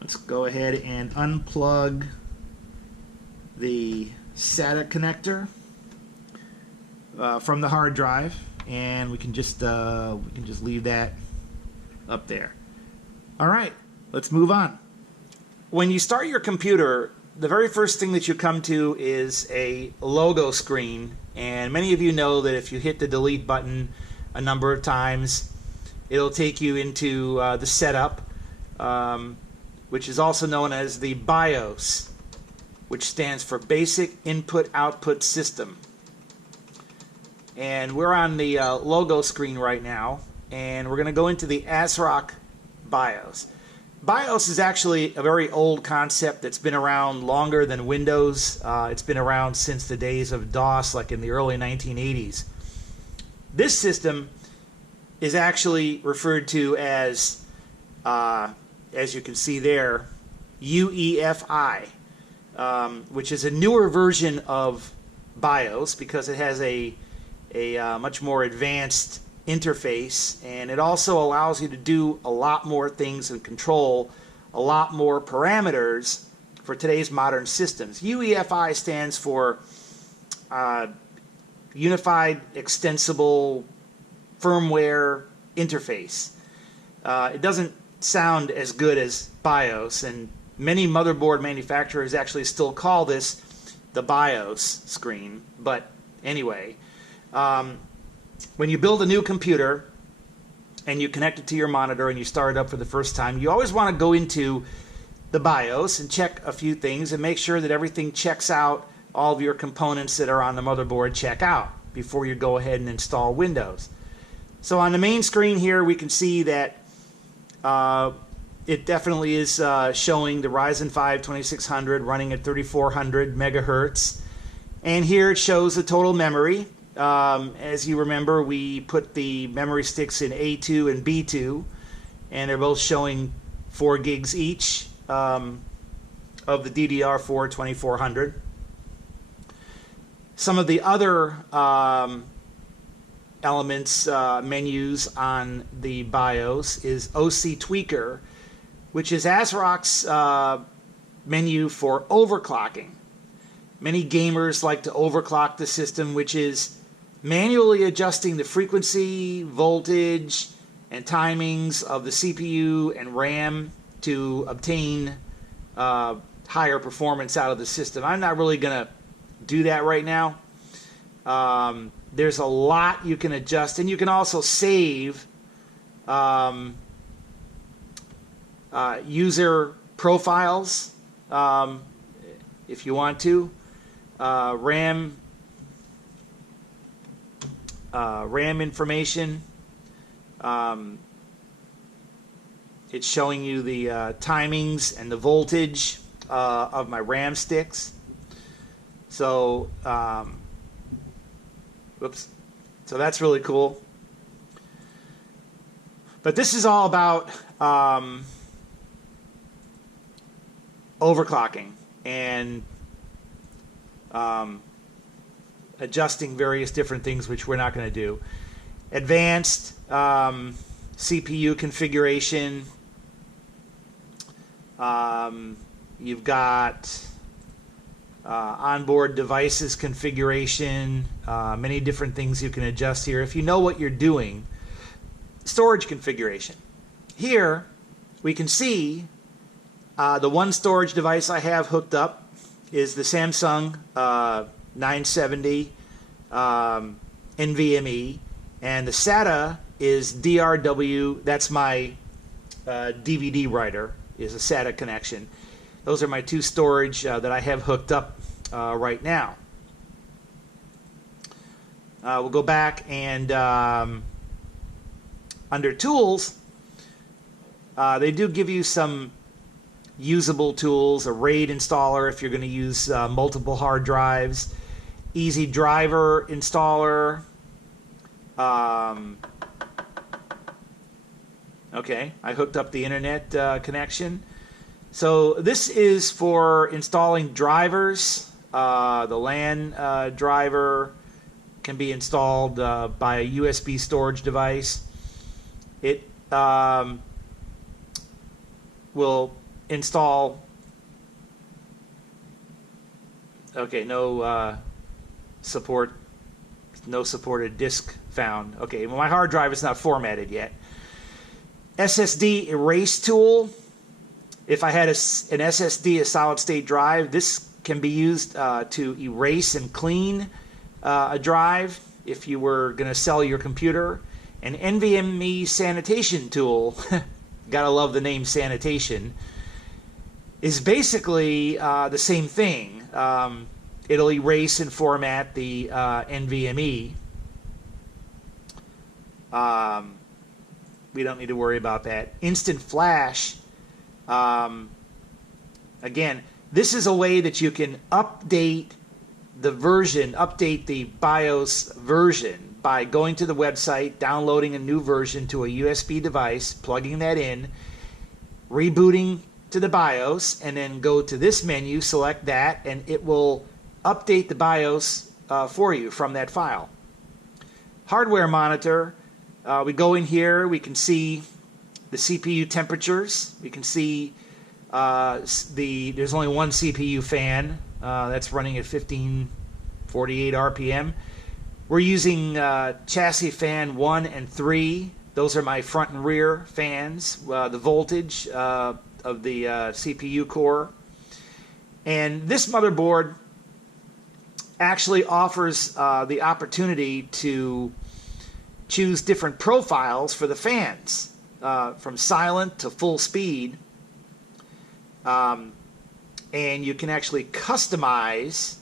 let's go ahead and unplug the SATA connector from the hard drive, and we can just leave that up there. All right, let's move on. When you start your computer, the very first thing that you come to is a logo screen, and many of you know that if you hit the delete button a number of times, it'll take you into the setup, which is also known as the BIOS, which stands for Basic Input Output System. And we're on the logo screen right now, and we're going to go into the ASRock BIOS. BIOS is actually a very old concept that's been around longer than Windows. It's been around since the days of DOS, like in the early 1980s. This system is actually referred to as you can see there, UEFI, which is a newer version of BIOS because it has a much more advanced interface, and it also allows you to do a lot more things and control a lot more parameters for today's modern systems. UEFI stands for Unified Extensible Firmware Interface. It doesn't sound as good as BIOS, and many motherboard manufacturers actually still call this the BIOS screen. But anyway, when you build a new computer and you connect it to your monitor and you start it up for the first time, you always want to go into the BIOS and check a few things and make sure that everything checks out all of your components that are on the motherboard check out before you go ahead and install Windows. So on the main screen here, we can see that it definitely is showing the Ryzen 5 2600 running at 3400 megahertz. And here it shows the total memory. As you remember, we put the memory sticks in A2 and B2, and they're both showing 4 gigs each of the DDR4-2400. Some of the other elements, menus on the BIOS is OC Tweaker, which is ASRock's menu for overclocking. Many gamers like to overclock the system, which is manually adjusting the frequency, voltage, and timings of the CPU and RAM to obtain higher performance out of the system. I'm not really going to do that right now. There's a lot you can adjust, and you can also save user profiles if you want to. RAM information. It's showing you the timings and the voltage of my RAM sticks. So, whoops. So that's really cool. But this is all about overclocking and adjusting various different things, which we're not going to do. Advanced CPU configuration. You've got onboard devices configuration, many different things you can adjust here if you know what you're doing. Storage configuration. Here we can see the one storage device I have hooked up is the Samsung 970 NVMe, and the SATA is DRW. That's my DVD writer, is a SATA connection. Those are my two storage that I have hooked up right now. We'll go back and under tools, they do give you some usable tools, a RAID installer if you're going to use multiple hard drives, easy driver installer. Okay, I hooked up the internet connection. So this is for installing drivers. The LAN driver can be installed by a USB storage device. It will install. Okay, no support. No supported disk found. Okay, well, my hard drive is not formatted yet. SSD erase tool. If I had an SSD, a solid state drive, this can be used to erase and clean a drive if you were going to sell your computer. An NVMe sanitation tool, gotta love the name sanitation, is basically the same thing. It'll erase and format the NVMe. We don't need to worry about that. Instant flash. Again, this is a way that you can update the version, update the BIOS version by going to the website, downloading a new version to a USB device, plugging that in, rebooting to the BIOS, and then go to this menu, select that, and it will update the BIOS for you from that file. Hardware monitor. We go in here, we can see the CPU temperatures. We can see there's only one CPU fan that's running at 1548 RPM. We're using chassis fan 1 and 3. Those are my front and rear fans. The voltage of the CPU core. And this motherboard actually offers the opportunity to choose different profiles for the fans, from silent to full speed. And you can actually customize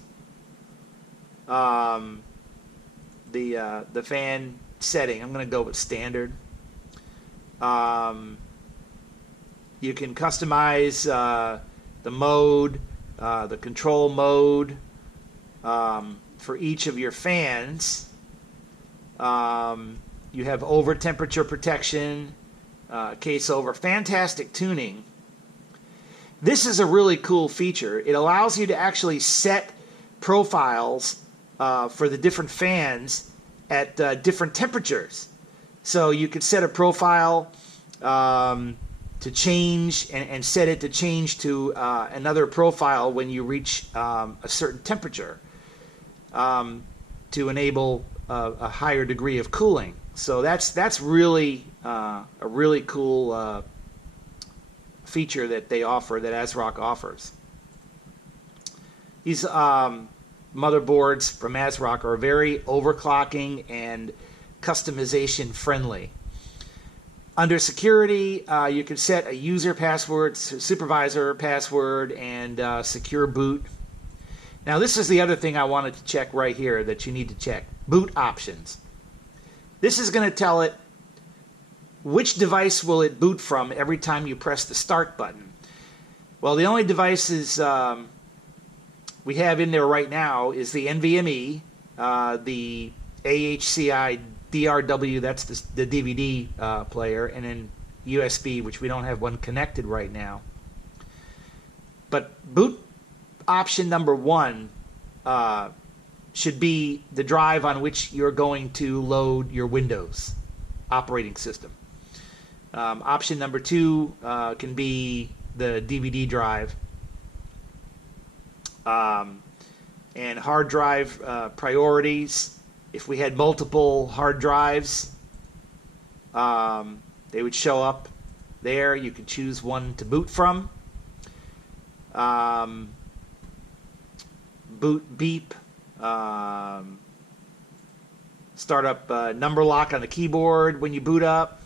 the fan setting. I'm going to go with standard. You can customize the mode, the control mode for each of your fans. You have over temperature protection, case over, fantastic tuning. This is a really cool feature. It allows you to actually set profiles for the different fans at different temperatures. So you could set a profile to change and set it to change to another profile when you reach a certain temperature to enable a higher degree of cooling. So that's really a really cool feature that they offer, that ASRock offers. These motherboards from ASRock are very overclocking and customization friendly. Under security, you can set a user password, supervisor password, and secure boot. Now this is the other thing I wanted to check right here that you need to check. Boot options. This is going to tell it which device will it boot from every time you press the start button. Well, the only devices we have in there right now is the NVMe, the AHCI DRW, that's the DVD player, and then USB, which we don't have one connected right now. But boot option number 1 should be the drive on which you're going to load your Windows operating system. Option number 2 can be the DVD drive. And hard drive priorities. If we had multiple hard drives, they would show up there. You could choose one to boot from. Boot beep. Start up number lock on the keyboard when you boot up.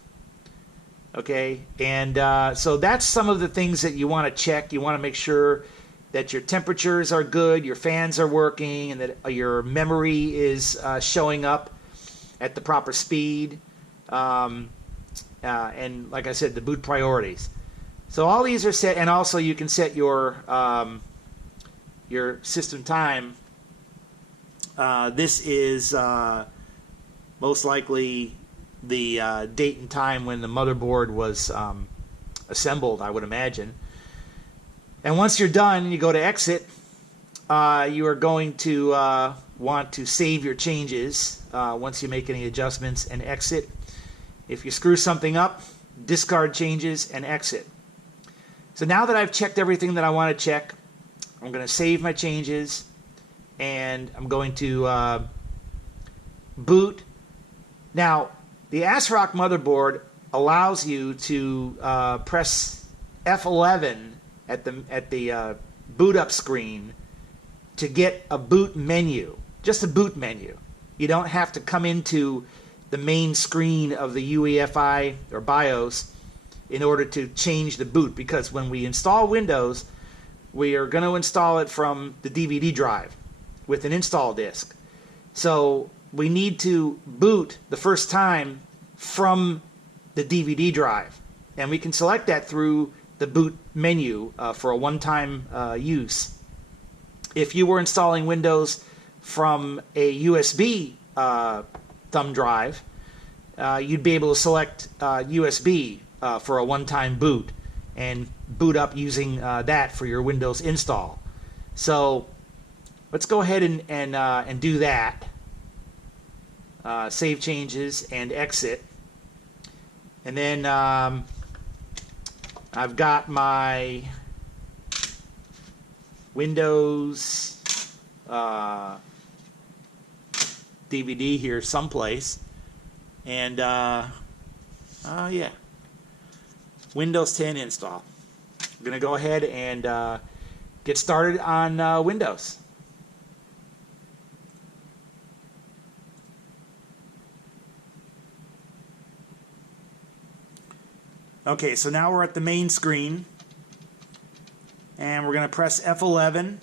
Okay, and so that's some of the things that you want to check. You want to make sure that your temperatures are good, your fans are working, and that your memory is showing up at the proper speed. And like I said, the boot priorities. So all these are set, and also you can set your system time. This is most likely the date and time when the motherboard was assembled, I would imagine. And once you're done, you go to exit. You are going to want to save your changes once you make any adjustments and exit. If you screw something up, discard changes and exit. So now that I've checked everything that I want to check, I'm going to save my changes and I'm going to boot. Now, the ASRock motherboard allows you to press F11 at the boot up screen to get a boot menu, just a boot menu. You don't have to come into the main screen of the UEFI or BIOS in order to change the boot, because when we install Windows, we are going to install it from the DVD drive with an install disk. So we need to boot the first time from the DVD drive, and we can select that through the boot menu for a one-time use. If you were installing Windows from a USB thumb drive, you'd be able to select USB for a one-time boot and boot up using that for your Windows install. So let's go ahead and do that. Save changes and exit. And then I've got my Windows DVD here someplace. And yeah, Windows 10 install. I'm going to go ahead and get started on Windows. Okay, so now we're at the main screen, and we're going to press F11,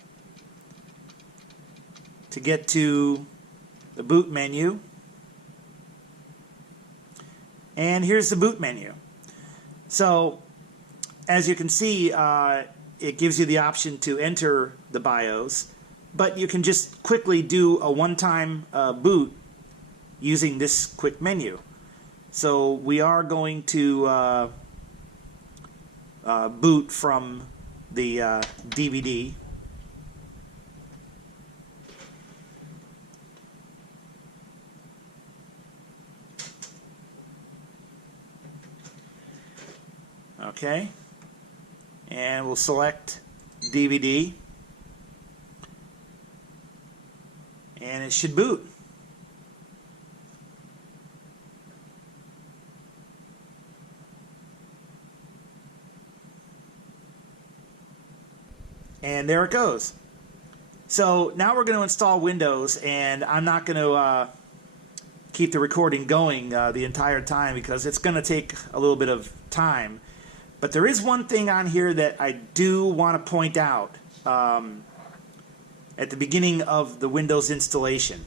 to get to the boot menu. And here's the boot menu. So as you can see, it gives you the option to enter the BIOS, but you can just quickly do a one-time boot using this quick menu. So we are going to boot from the DVD. Okay, and we'll select DVD, and it should boot. And there it goes. So now we're going to install Windows, and I'm not going to keep the recording going the entire time because it's going to take a little bit of time. But there is one thing on here that I do want to point out at the beginning of the Windows installation.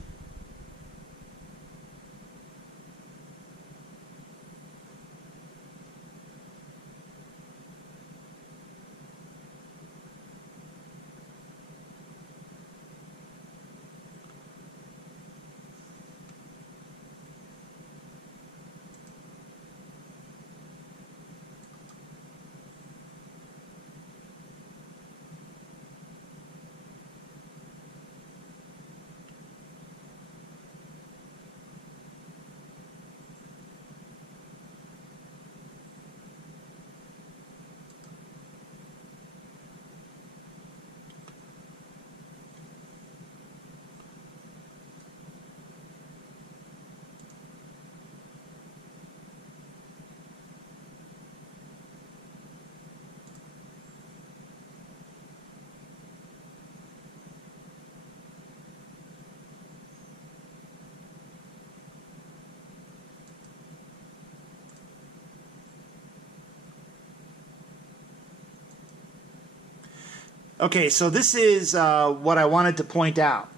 Okay, so this is what I wanted to point out.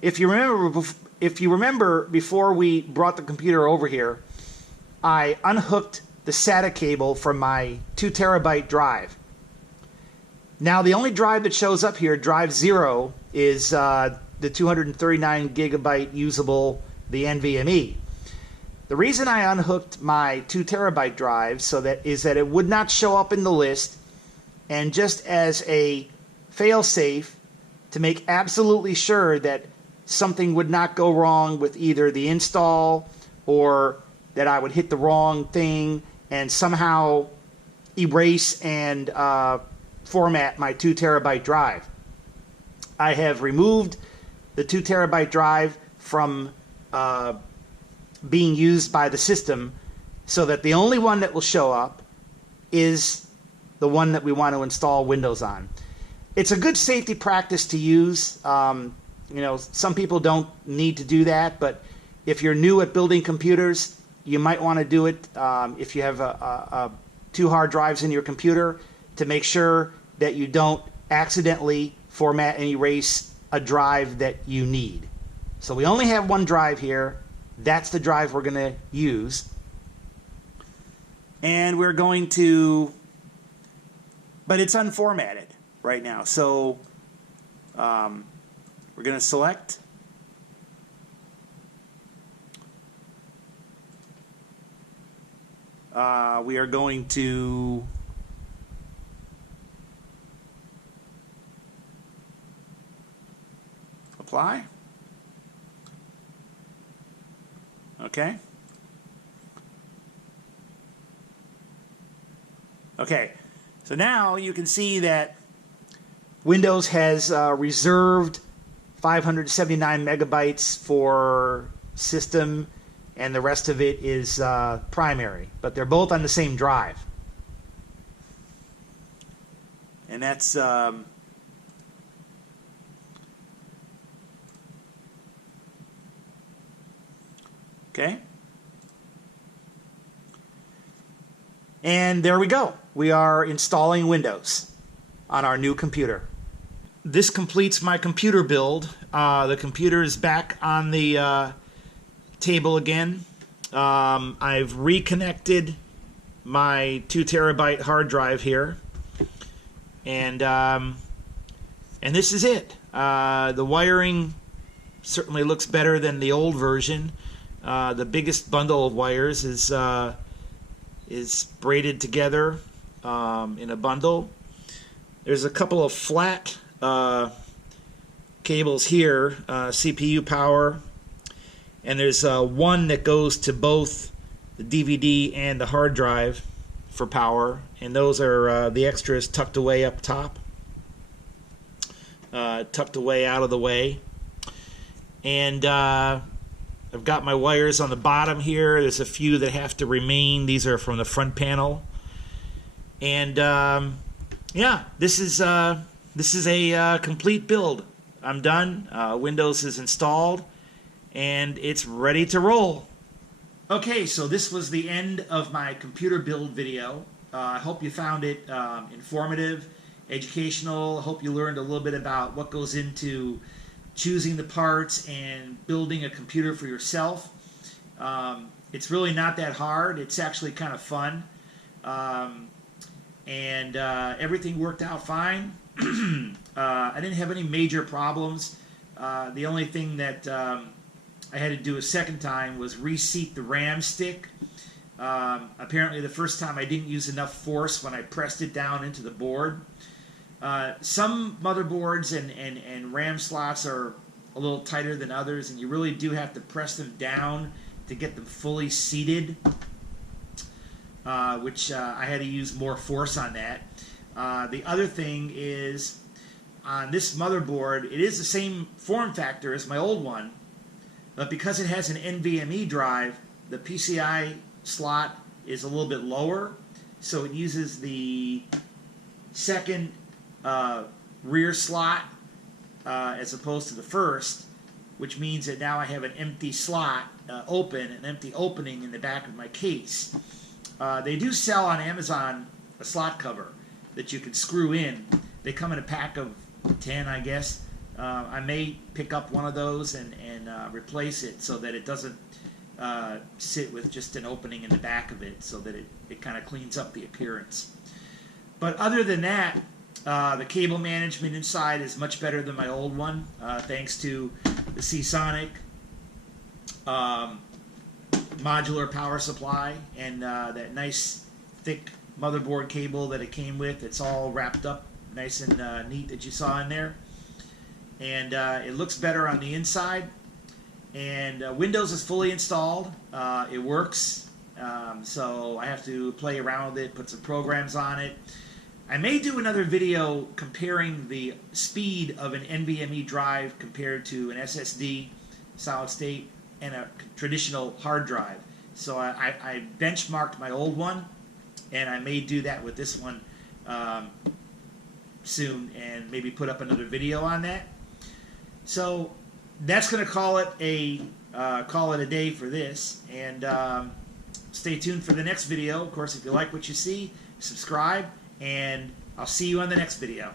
If you remember, before we brought the computer over here, I unhooked the SATA cable from my 2 terabyte drive. Now the only drive that shows up here, drive 0, is the 239 gigabyte usable, the NVMe. The reason I unhooked my 2 terabyte drive is that it would not show up in the list. And just as a fail-safe to make absolutely sure that something would not go wrong with either the install or that I would hit the wrong thing and somehow erase and format my 2 terabyte drive, I have removed the 2 terabyte drive from being used by the system so that the only one that will show up is the one that we want to install Windows on. It's a good safety practice to use. You know, some people don't need to do that, but if you're new at building computers, you might want to do it if you have 2 hard drives in your computer, to make sure that you don't accidentally format and erase a drive that you need. So we only have 1 drive here. That's the drive we're going to use. And we're going to, but it's unformatted right now. So we're going to select. We are going to apply. Okay. Okay. So now you can see that Windows has reserved 579 megabytes for system, and the rest of it is primary, but they're both on the same drive. And that's okay. And there we go. We are installing Windows on our new computer. this completes my computer build. The computer is back on the table again. I've reconnected my 2 terabyte hard drive here, and this is it. The wiring certainly looks better than the old version. The biggest bundle of wires is braided together in a bundle. There's a couple of flat cables here, CPU power, and there's one that goes to both the DVD and the hard drive for power, and those are the extras tucked away up top, tucked away out of the way. And I've got my wires on the bottom here. There's a few that have to remain. These are from the front panel. And yeah, this is a complete build. I'm done. Windows is installed, and it's ready to roll. Okay, so this was the end of my computer build video. I hope you found it informative, educational. I hope you learned a little bit about what goes into choosing the parts and building a computer for yourself. It's really not that hard. It's actually kind of fun. And everything worked out fine. I didn't have any major problems. The only thing that I had to do a second time was reseat the RAM stick. Apparently the first time I didn't use enough force when I pressed it down into the board. Some motherboards and RAM slots are a little tighter than others, and you really do have to press them down to get them fully seated, which I had to use more force on that. The other thing is, on this motherboard, it is the same form factor as my old one, but because it has an NVMe drive, the PCI slot is a little bit lower, so it uses the second rear slot as opposed to the first, which means that now I have an empty slot an empty opening in the back of my case. They do sell on Amazon a slot cover that you can screw in. They come in a pack of 10, I guess. I may pick up one of those and replace it so that it doesn't sit with just an opening in the back of it, so that it kind of cleans up the appearance. But other than that, the cable management inside is much better than my old one, thanks to the SeaSonic modular power supply and that nice thick motherboard cable that it came with. It's all wrapped up nice and neat that you saw in there. And it looks better on the inside. And Windows is fully installed. It works. So I have to play around with it, put some programs on it. I may do another video comparing the speed of an NVMe drive compared to an SSD, solid state, and a traditional hard drive. So I benchmarked my old one, and I may do that with this one soon, and maybe put up another video on that. So that's going to call it a day for this, and stay tuned for the next video. Of course, if you like what you see, subscribe, and I'll see you on the next video.